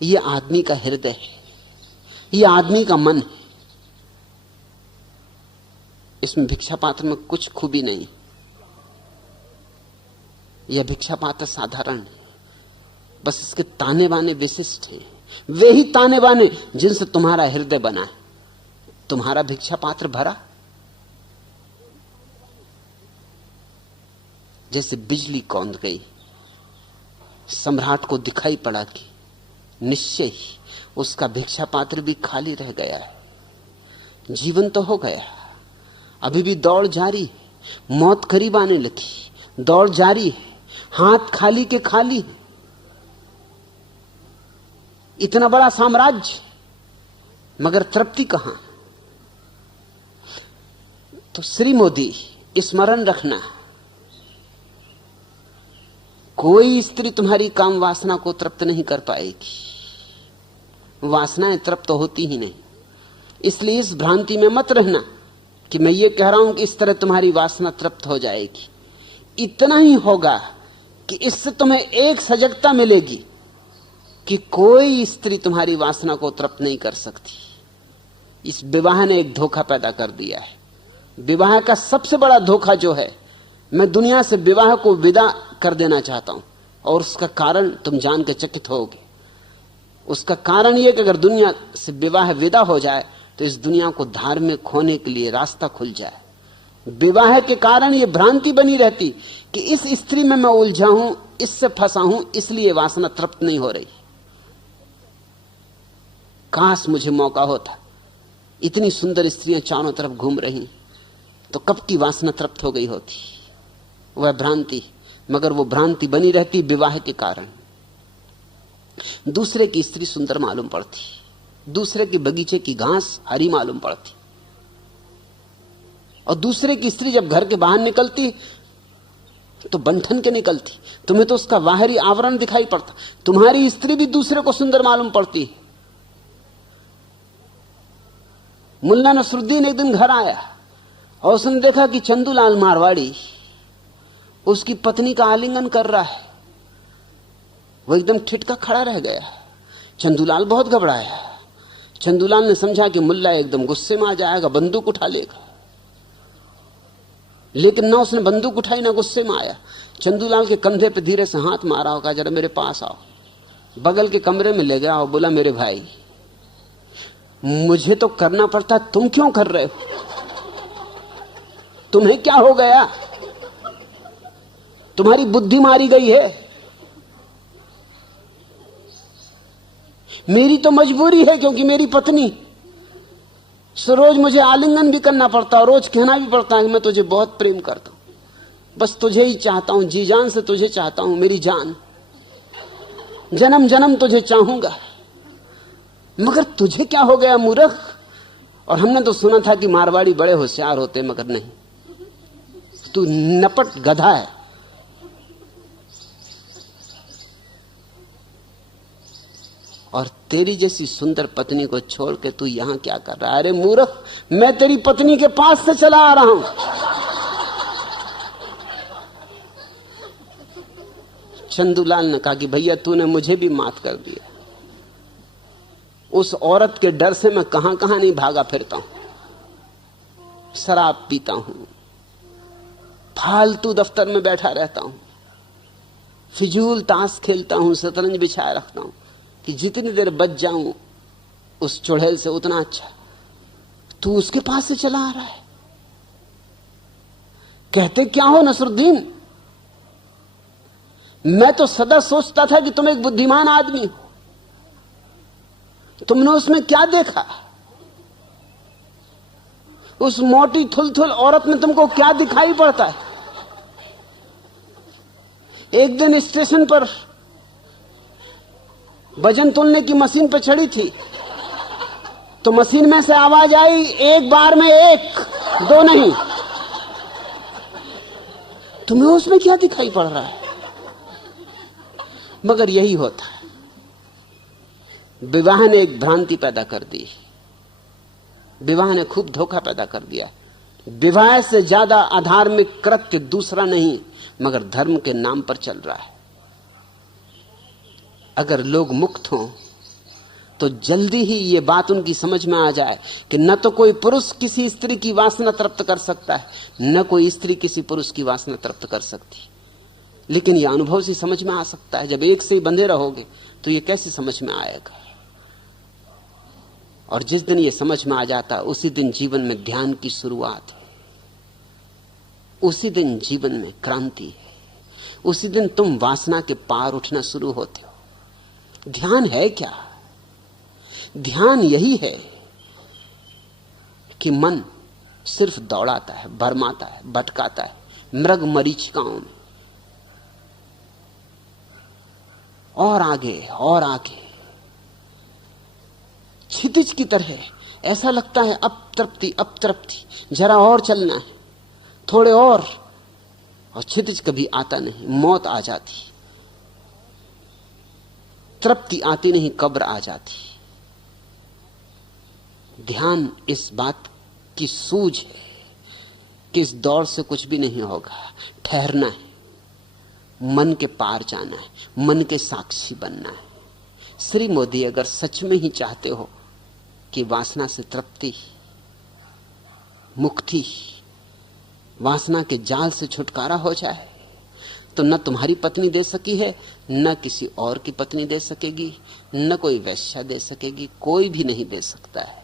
ये आदमी का हृदय है, ये आदमी का मन है। इसमें भिक्षा पात्र में कुछ खूबी नहीं। यह भिक्षा पात्र साधारण है, बस इसके ताने बाने विशिष्ट हैं। वे ही ताने बाने जिनसे तुम्हारा हृदय बना है। तुम्हारा भिक्षा पात्र भरा, जैसे बिजली कौंध गई, सम्राट को दिखाई पड़ा कि निश्चय ही उसका भिक्षा पात्र भी खाली रह गया है। जीवन तो हो गया, अभी भी दौड़ जारी है। मौत करीब आने लगी, दौड़ जारी है, हाथ खाली के खाली। इतना बड़ा साम्राज्य, मगर तृप्ति कहां? तो श्री मोदी, स्मरण रखना, कोई स्त्री तुम्हारी काम वासना को तृप्त नहीं कर पाएगी। वासनाएं तृप्त तो होती ही नहीं। इसलिए इस भ्रांति में मत रहना कि मैं ये कह रहा हूं कि इस तरह तुम्हारी वासना तृप्त हो जाएगी। इतना ही होगा कि इससे तुम्हें एक सजगता मिलेगी कि कोई स्त्री तुम्हारी वासना को तृप्त नहीं कर सकती। इस विवाह ने एक धोखा पैदा कर दिया है। विवाह का सबसे बड़ा धोखा जो है, मैं दुनिया से विवाह को विदा कर देना चाहता हूं, और उसका कारण तुम जान के चकित होगे। उसका कारण यह कि अगर दुनिया से विवाह विदा हो जाए तो इस दुनिया को धार्मिक होने के लिए रास्ता खुल जाए। विवाह के कारण यह भ्रांति बनी रहती कि इस स्त्री में मैं उलझा हूं, इससे फंसा हूं, इसलिए वासना तृप्त नहीं हो रही। काश मुझे मौका होता, इतनी सुंदर स्त्रियां चारों तरफ घूम रही तो कब की वासना तृप्त हो गई होती। वह भ्रांति, मगर वो भ्रांति बनी रहती विवाह के कारण। दूसरे की स्त्री सुंदर मालूम पड़ती, दूसरे के बगीचे की घास हरी मालूम पड़ती, और दूसरे की स्त्री जब घर के बाहर निकलती तो बंठन के निकलती। तुम्हें तो उसका बाहरी आवरण दिखाई पड़ता, तुम्हारी स्त्री भी दूसरे को सुंदर मालूम पड़ती। मुल्ला नसरुद्दीन एक दिन घर आया और उसने देखा कि चंदूलाल मारवाड़ी उसकी पत्नी का आलिंगन कर रहा है। वो एकदम ठिठका खड़ा रह गया। चंदूलाल बहुत घबराया। चंदूलाल ने समझा कि मुल्ला एकदम गुस्से में आ जाएगा, बंदूक उठा लेगा, लेकिन ना उसने बंदूक उठाई ना गुस्से में आया। चंदूलाल के कंधे पे धीरे से हाथ मारा और कहा, जरा मेरे पास आओ। बगल के कमरे में ले गया और बोला, मेरे भाई, मुझे तो करना पड़ता, तुम क्यों कर रहे हो? तुम्हें क्या हो गया? तुम्हारी बुद्धि मारी गई है? मेरी तो मजबूरी है, क्योंकि मेरी पत्नी सो रोज मुझे आलिंगन भी करना पड़ता है, रोज कहना भी पड़ता है कि मैं तुझे बहुत प्रेम करता हूं, बस तुझे ही चाहता हूं, जी जान से तुझे चाहता हूं, मेरी जान, जन्म जन्म तुझे चाहूंगा। मगर तुझे क्या हो गया मूर्ख? और हमने तो सुना था कि मारवाड़ी बड़े होशियार होते, मगर नहीं, तू नपट गधा है। और तेरी जैसी सुंदर पत्नी को छोड़ के तू यहां क्या कर रहा है? अरे मूर्ख, मैं तेरी पत्नी के पास से चला आ रहा हूं। चंदूलाल ने कहा कि भैया तूने मुझे भी माफ कर दिया। उस औरत के डर से मैं कहां कहां नहीं भागा फिरता हूं, शराब पीता हूं, फालतू दफ्तर में बैठा रहता हूं, फिजूल ताश खेलता हूं, शतरंज बिछाए रखता हूं कि जितनी देर बच जाऊं उस चुड़ैल से उतना अच्छा। तू उसके पास से चला आ रहा है। कहते क्या हो नसरुद्दीन? मैं तो सदा सोचता था कि तुम एक बुद्धिमान आदमी हो, तुमने उसमें क्या देखा? उस मोटी थुलथुल औरत में तुमको क्या दिखाई पड़ता है? एक दिन स्टेशन पर वजन तोलने की मशीन पर चढ़ी थी, तो मशीन में से आवाज आई, एक बार में 1, 2 नहीं। तुम्हें उसमें क्या दिखाई पड़ रहा है? मगर यही होता है, विवाह ने एक भ्रांति पैदा कर दी, विवाह ने खूब धोखा पैदा कर दिया। विवाह से ज्यादा अधार्मिक कृत्य दूसरा नहीं, मगर धर्म के नाम पर चल रहा है। अगर लोग मुक्त हों तो जल्दी ही ये बात उनकी समझ में आ जाए कि न तो कोई पुरुष किसी स्त्री की वासना तृप्त कर सकता है, न कोई स्त्री किसी पुरुष की वासना तृप्त कर सकती। लेकिन यह अनुभव से समझ में आ सकता है। जब एक से ही बंधे रहोगे तो ये कैसे समझ में आएगा? और जिस दिन ये समझ में आ जाता है, उसी दिन जीवन में ध्यान की शुरुआत है, उसी दिन जीवन में क्रांति है, उसी दिन तुम वासना के पार उठना शुरू होते हो। ध्यान है क्या? ध्यान यही है कि मन सिर्फ दौड़ाता है, भरमाता है, भटकाता है मृग मरीचिकाओं में, और आगे और आगे, क्षितिज की तरह। ऐसा लगता है अब तृप्ति, अब तृप्ति, जरा और चलना है, थोड़े और क्षितिज कभी आता नहीं, मौत आ जाती, तृप्ति आती नहीं, कब्र आ जाती। ध्यान इस बात की सूझ है कि इस दौड़ से कुछ भी नहीं होगा, ठहरना है, मन के पार जाना है, मन के साक्षी बनना है। श्री मोदी अगर सच में ही चाहते हो कि वासना से तृप्ति, मुक्ति, वासना के जाल से छुटकारा हो जाए, तो न तुम्हारी पत्नी दे सकी है, न किसी और की पत्नी दे सकेगी, न कोई वैश्या दे सकेगी, कोई भी नहीं दे सकता है।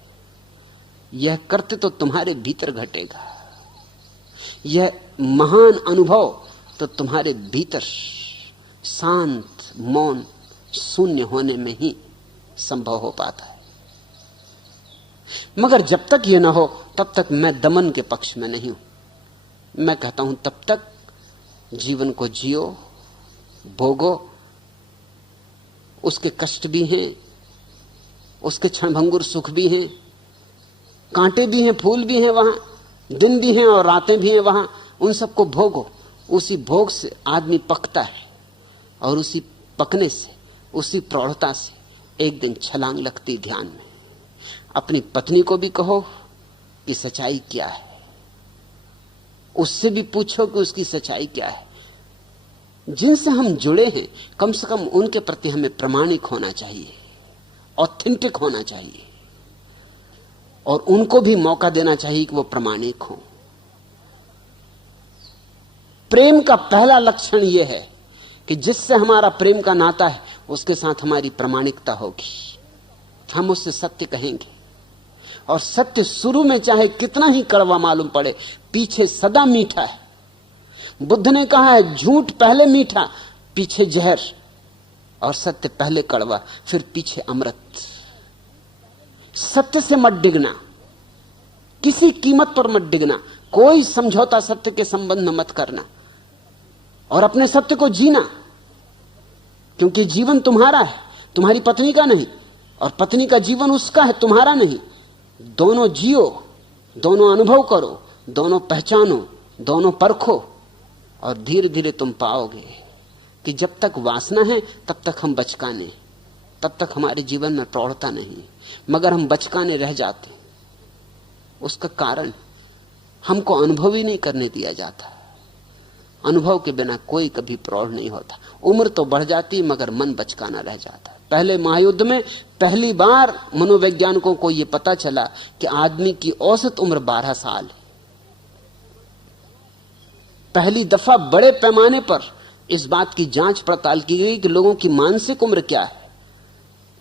यह करते तो तुम्हारे भीतर घटेगा, यह महान अनुभव तो तुम्हारे भीतर शांत, मौन, शून्य होने में ही संभव हो पाता है। मगर जब तक यह ना हो तब तक मैं दमन के पक्ष में नहीं हूं। मैं कहता हूं तब तक जीवन को जियो, भोगो, उसके कष्ट भी हैं, उसके क्षणभंगुर सुख भी हैं, कांटे भी हैं, फूल भी हैं, वहां दिन भी हैं और रातें भी हैं वहां, उन सबको भोगो। उसी भोग से आदमी पकता है और उसी पकने से, उसी प्रौढ़ता से एक दिन छलांग लगती ध्यान में। अपनी पत्नी को भी कहो कि सच्चाई क्या है, उससे भी पूछो कि उसकी सच्चाई क्या है। जिनसे हम जुड़े हैं कम से कम उनके प्रति हमें प्रामाणिक होना चाहिए, ऑथेंटिक होना चाहिए, और उनको भी मौका देना चाहिए कि वो प्रामाणिक हो। प्रेम का पहला लक्षण यह है कि जिससे हमारा प्रेम का नाता है उसके साथ हमारी प्रामाणिकता होगी। हम उससे सत्य कहेंगे, और सत्य शुरू में चाहे कितना ही कड़वा मालूम पड़े, पीछे सदा मीठा है। बुद्ध ने कहा है झूठ पहले मीठा, पीछे जहर, और सत्य पहले कड़वा, फिर पीछे अमृत। सत्य से मत डिगना, किसी कीमत पर मत डिगना, कोई समझौता सत्य के संबंध में मत करना, और अपने सत्य को जीना, क्योंकि जीवन तुम्हारा है, तुम्हारी पत्नी का नहीं, और पत्नी का जीवन उसका है, तुम्हारा नहीं। दोनों जियो, दोनों अनुभव करो, दोनों पहचानो, दोनों परखो, और धीरे धीरे तुम पाओगे कि जब तक वासना है तब तक हम बचकाने, तब तक हमारे जीवन में प्रौढ़ता नहीं। मगर हम बचकाने रह जाते, उसका कारण हमको अनुभव ही नहीं करने दिया जाता। अनुभव के बिना कोई कभी प्रौढ़ नहीं होता। उम्र तो बढ़ जाती मगर मन बचकाना रह जाता है। पहले महायुद्ध में पहली बार मनोवैज्ञानिकों को यह पता चला कि आदमी की औसत उम्र 12 साल है। पहली दफा बड़े पैमाने पर इस बात की जांच पड़ताल की गई कि लोगों की मानसिक उम्र क्या है,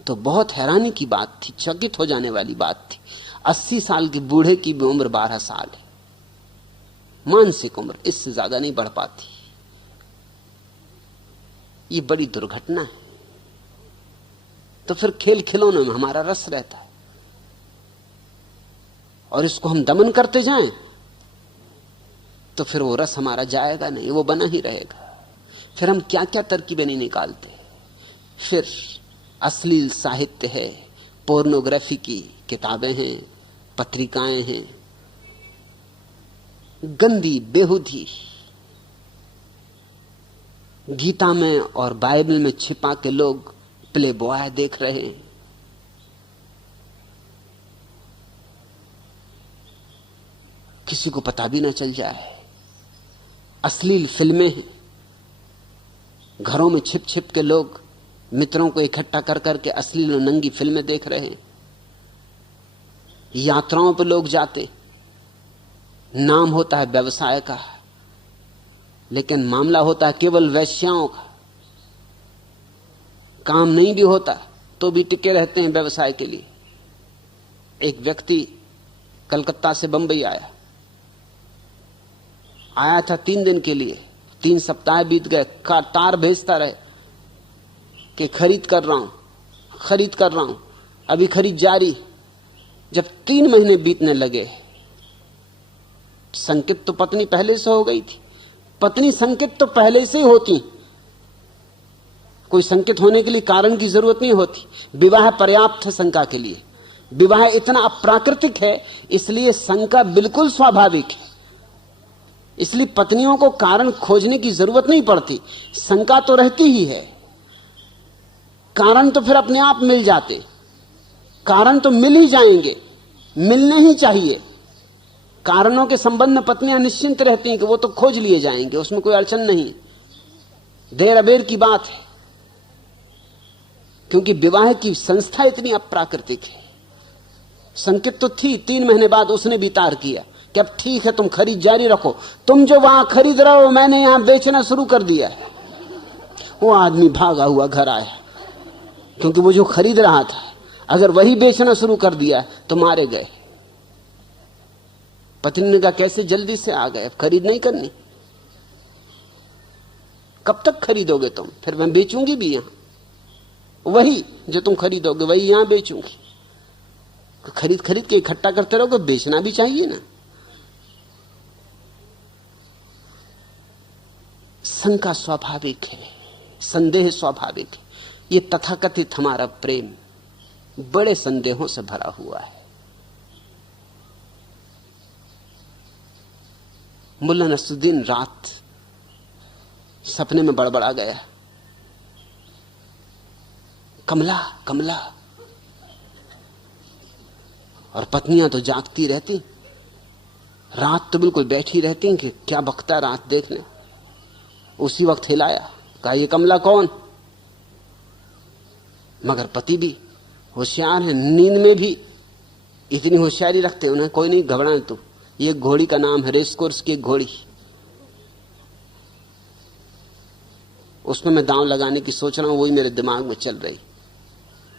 तो बहुत हैरानी की बात थी, चकित हो जाने वाली बात थी। 80 साल के बूढ़े की भी उम्र 12 साल है। मानसिक उम्र इससे ज्यादा नहीं बढ़ पाती। ये बड़ी दुर्घटना है। तो फिर खेल खिलौनों में हमारा रस रहता है, और इसको हम दमन करते जाएं तो फिर वो रस हमारा जाएगा नहीं, वो बना ही रहेगा। फिर हम क्या क्या तरकीबें नहीं निकालते। फिर अश्लील साहित्य है, पोर्नोग्राफी की किताबें हैं, पत्रिकाएं हैं, गंदी बेहुदी गीता में और बाइबल में छिपा के लोग प्ले बॉय देख रहे हैं। किसी को पता भी ना चल जाए। अश्लील फिल्में हैं, घरों में छिप छिप के लोग मित्रों को इकट्ठा कर करके अश्लील और नंगी फिल्में देख रहे हैं। यात्राओं पर लोग जाते, नाम होता है व्यवसाय का, लेकिन मामला होता है केवल वेश्याओं का। काम नहीं भी होता तो भी टिके रहते हैं व्यवसाय के लिए। एक व्यक्ति कलकत्ता से बंबई आया था 3 दिन के लिए। 3 सप्ताह बीत गए, तार भेजता रहे कि खरीद कर रहा हूं, अभी खरीद जारी। जब 3 महीने बीतने लगे, संकित तो पत्नी पहले से हो गई थी। पत्नी संकित तो पहले से ही होती, कोई संकित होने के लिए कारण की जरूरत नहीं होती। विवाह पर्याप्त है शंका के लिए। विवाह इतना अप्राकृतिक है, इसलिए शंका बिल्कुल स्वाभाविक है। इसलिए पत्नियों को कारण खोजने की जरूरत नहीं पड़ती, शंका तो रहती ही है। कारण तो फिर अपने आप मिल जाते, कारण तो मिल ही जाएंगे, मिलने ही चाहिए। कारणों के संबंध में पत्नियां निश्चिंत रहती हैं कि वो तो खोज लिए जाएंगे, उसमें कोई अड़चन नहीं। देर अबेर की बात है, क्योंकि विवाह की संस्था इतनी अप्राकृतिक है। संकित तो थी, 3 महीने बाद उसने भी तार किया कि अब ठीक है, तुम खरीद जारी रखो। तुम जो वहां खरीद रहे हो, मैंने यहां बेचना शुरू कर दिया है। वो आदमी भागा हुआ घर आया, क्योंकि वो जो खरीद रहा था अगर वही बेचना शुरू कर दिया तो मारे गए। पत्नी ने कहा कैसे जल्दी से आ गए, अब खरीद नहीं करनी। कब तक खरीदोगे तुम? फिर मैं बेचूंगी भी यहां, वही जो तुम खरीदोगे वही यहां बेचूंगी। खरीद खरीद के इकट्ठा करते रहोगे, बेचना भी चाहिए ना। शंका स्वाभाविक है, संदेह स्वाभाविक है। ये तथाकथित हमारा प्रेम बड़े संदेहों से भरा हुआ है। मुल्ला नसरुद्दीन रात सपने में बड़बड़ा गया, कमला कमला, और पत्नियां तो जागती रहती, रात तो बिल्कुल बैठी रहती कि क्या बकता रात देखने। उसी वक्त हिलाया, कहा ये कमला कौन? मगर पति भी होशियार है, नींद में भी इतनी होशियारी रखते, उन्हें कोई नहीं घबराए तू, ये घोड़ी का नाम है, रेस कोर्स की घोड़ी, उसमें मैं दांव लगाने की सोच रहा हूं, वही मेरे दिमाग में चल रही।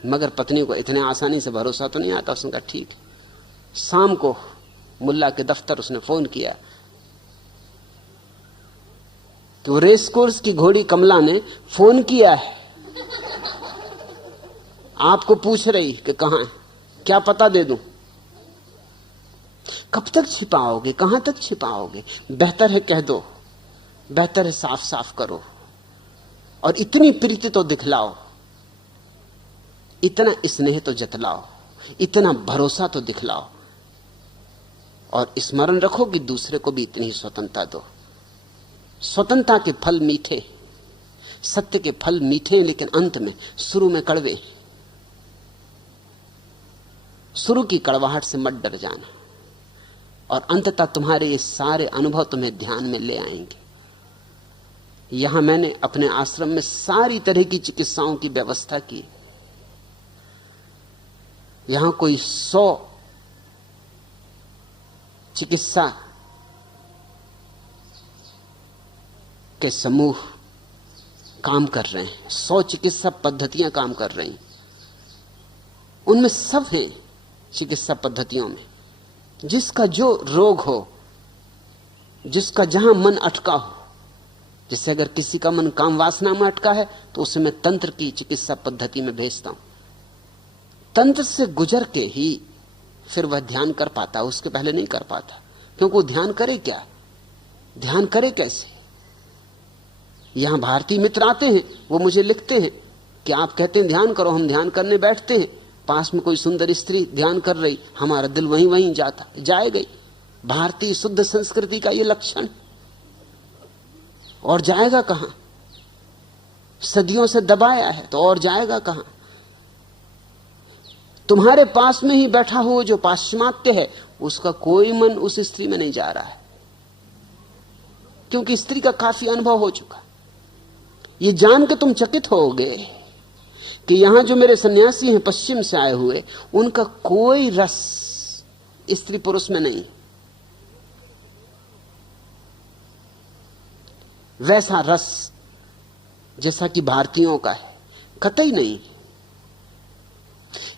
मगर पत्नी को इतने आसानी से भरोसा तो नहीं आता। उसने कहा ठीक। शाम को मुल्ला के दफ्तर उसने फोन किया कि वो रेस कोर्स की घोड़ी कमला ने फोन किया है, आपको पूछ रही कि कहां है, क्या पता दे दूं? कब तक छिपाओगे, कहां तक छिपाओगे? बेहतर है कह दो, बेहतर है साफ साफ करो, और इतनी प्रीति तो दिखलाओ, इतना स्नेह तो जतलाओ, इतना भरोसा तो दिखलाओ, और स्मरण रखो कि दूसरे को भी इतनी ही स्वतंत्रता दो। स्वतंत्रता के फल मीठे, सत्य के फल मीठे, लेकिन अंत में शुरू में कड़वे। शुरू की कड़वाहट से मत डर जाना, और अंततः तुम्हारे ये सारे अनुभव तुम्हें ध्यान में ले आएंगे। यहां मैंने अपने आश्रम में सारी तरह की चिकित्साओं की व्यवस्था की। यहां कोई 100 चिकित्सा के समूह काम कर रहे हैं, 100 चिकित्सा पद्धतियां काम कर रही हैं। उनमें सब है चिकित्सा पद्धतियों में, जिसका जो रोग हो, जिसका जहां मन अटका हो, जैसे अगर किसी का मन काम वासना में अटका है तो उसे मैं तंत्र की चिकित्सा पद्धति में भेजता हूं। तंत्र से गुजर के ही फिर वह ध्यान कर पाता, उसके पहले नहीं कर पाता। क्योंकि वो ध्यान करे क्या, ध्यान करे कैसे? यहां भारतीय मित्र आते हैं, वो मुझे लिखते हैं कि आप कहते हैं ध्यान करो, हम ध्यान करने बैठते हैं, पास में कोई सुंदर स्त्री ध्यान कर रही, हमारा दिल वहीं वहीं जाएगा। भारतीय शुद्ध संस्कृति का ये लक्षण, और जाएगा कहां? सदियों से दबाया है तो और जाएगा कहां? तुम्हारे पास में ही बैठा हो जो पाश्चिमात्य है, उसका कोई मन उस स्त्री में नहीं जा रहा है, क्योंकि स्त्री का काफी अनुभव हो चुका। ये जान के तुम चकित होगे कि यहां जो मेरे सन्यासी हैं पश्चिम से आए हुए, उनका कोई रस स्त्री पुरुष में नहीं, वैसा रस जैसा कि भारतीयों का है, कतई नहीं।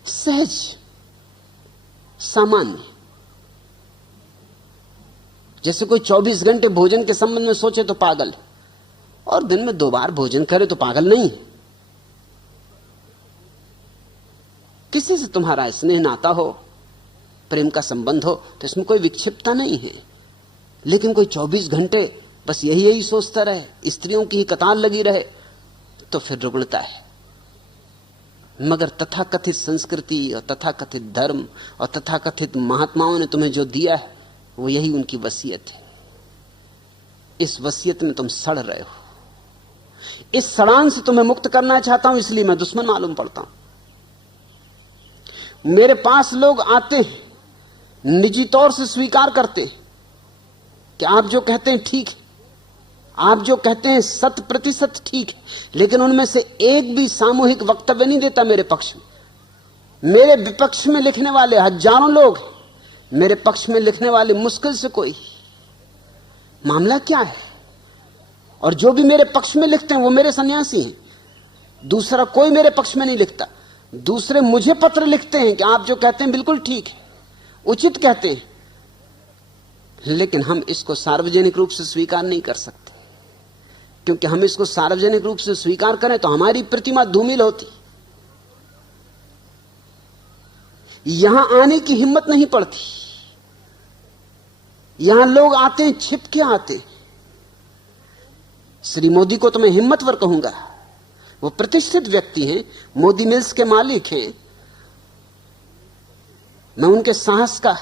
सहज, सामान्य। जैसे कोई 24 घंटे भोजन के संबंध में सोचे तो पागल, और दिन में 2 बार भोजन करे तो पागल नहीं। किसी से तुम्हारा स्नेह नाता हो, प्रेम का संबंध हो, तो इसमें कोई विक्षिप्तता नहीं है। लेकिन कोई 24 घंटे बस यही सोचता रहे, स्त्रियों की ही कतार लगी रहे, तो फिर रुग्णता है। मगर तथाकथित संस्कृति और तथाकथित धर्म और तथाकथित महात्माओं ने तुम्हें जो दिया है, वो यही उनकी वसीयत है। इस वसीयत में तुम सड़ रहे हो। इस सड़ान से तुम्हें मुक्त करना चाहता हूं, इसलिए मैं दुश्मन मालूम पड़ता हूं। मेरे पास लोग आते हैं, निजी तौर से स्वीकार करते हैं कि आप जो कहते हैं ठीक है, आप जो कहते हैं 100% ठीक है, लेकिन उनमें से एक भी सामूहिक वक्तव्य नहीं देता मेरे पक्ष में। मेरे विपक्ष में लिखने वाले हजारों लोग हैं, मेरे पक्ष में लिखने वाले मुश्किल से कोई। मामला क्या है? और जो भी मेरे पक्ष में लिखते हैं वो मेरे सन्यासी हैं, दूसरा कोई मेरे पक्ष में नहीं लिखता। दूसरे मुझे पत्र लिखते हैं कि आप जो कहते हैं बिल्कुल ठीक है, उचित कहते हैं, लेकिन हम इसको सार्वजनिक रूप से स्वीकार नहीं कर सकते, क्योंकि हम इसको सार्वजनिक रूप से स्वीकार करें तो हमारी प्रतिमा धूमिल होती। यहां आने की हिम्मत नहीं पड़ती। यहां लोग आते हैं, छिप के आते हैं। श्री मोदी को तो मैं हिम्मतवर कहूंगा, वो प्रतिष्ठित व्यक्ति हैं, मोदी मिल्स के मालिक हैं। मैं उनके साहस का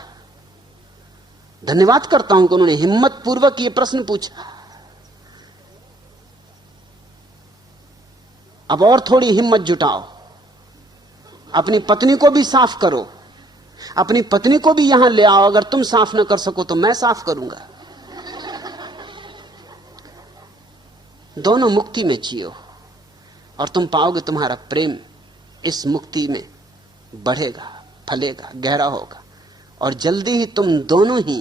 धन्यवाद करता हूं कि उन्होंने हिम्मत पूर्वक ये प्रश्न पूछा। अब और थोड़ी हिम्मत जुटाओ, अपनी पत्नी को भी साफ करो, अपनी पत्नी को भी यहां ले आओ। अगर तुम साफ ना कर सको तो मैं साफ करूंगा। दोनों मुक्ति में जियो और तुम पाओगे तुम्हारा प्रेम इस मुक्ति में बढ़ेगा, फलेगा, गहरा होगा, और जल्दी ही तुम दोनों ही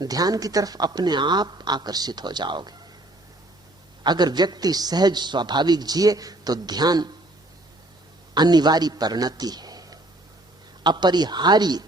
ध्यान की तरफ अपने आप आकर्षित हो जाओगे। अगर व्यक्ति सहज स्वाभाविक जिए तो ध्यान अनिवार्य परिणति है, अपरिहार्य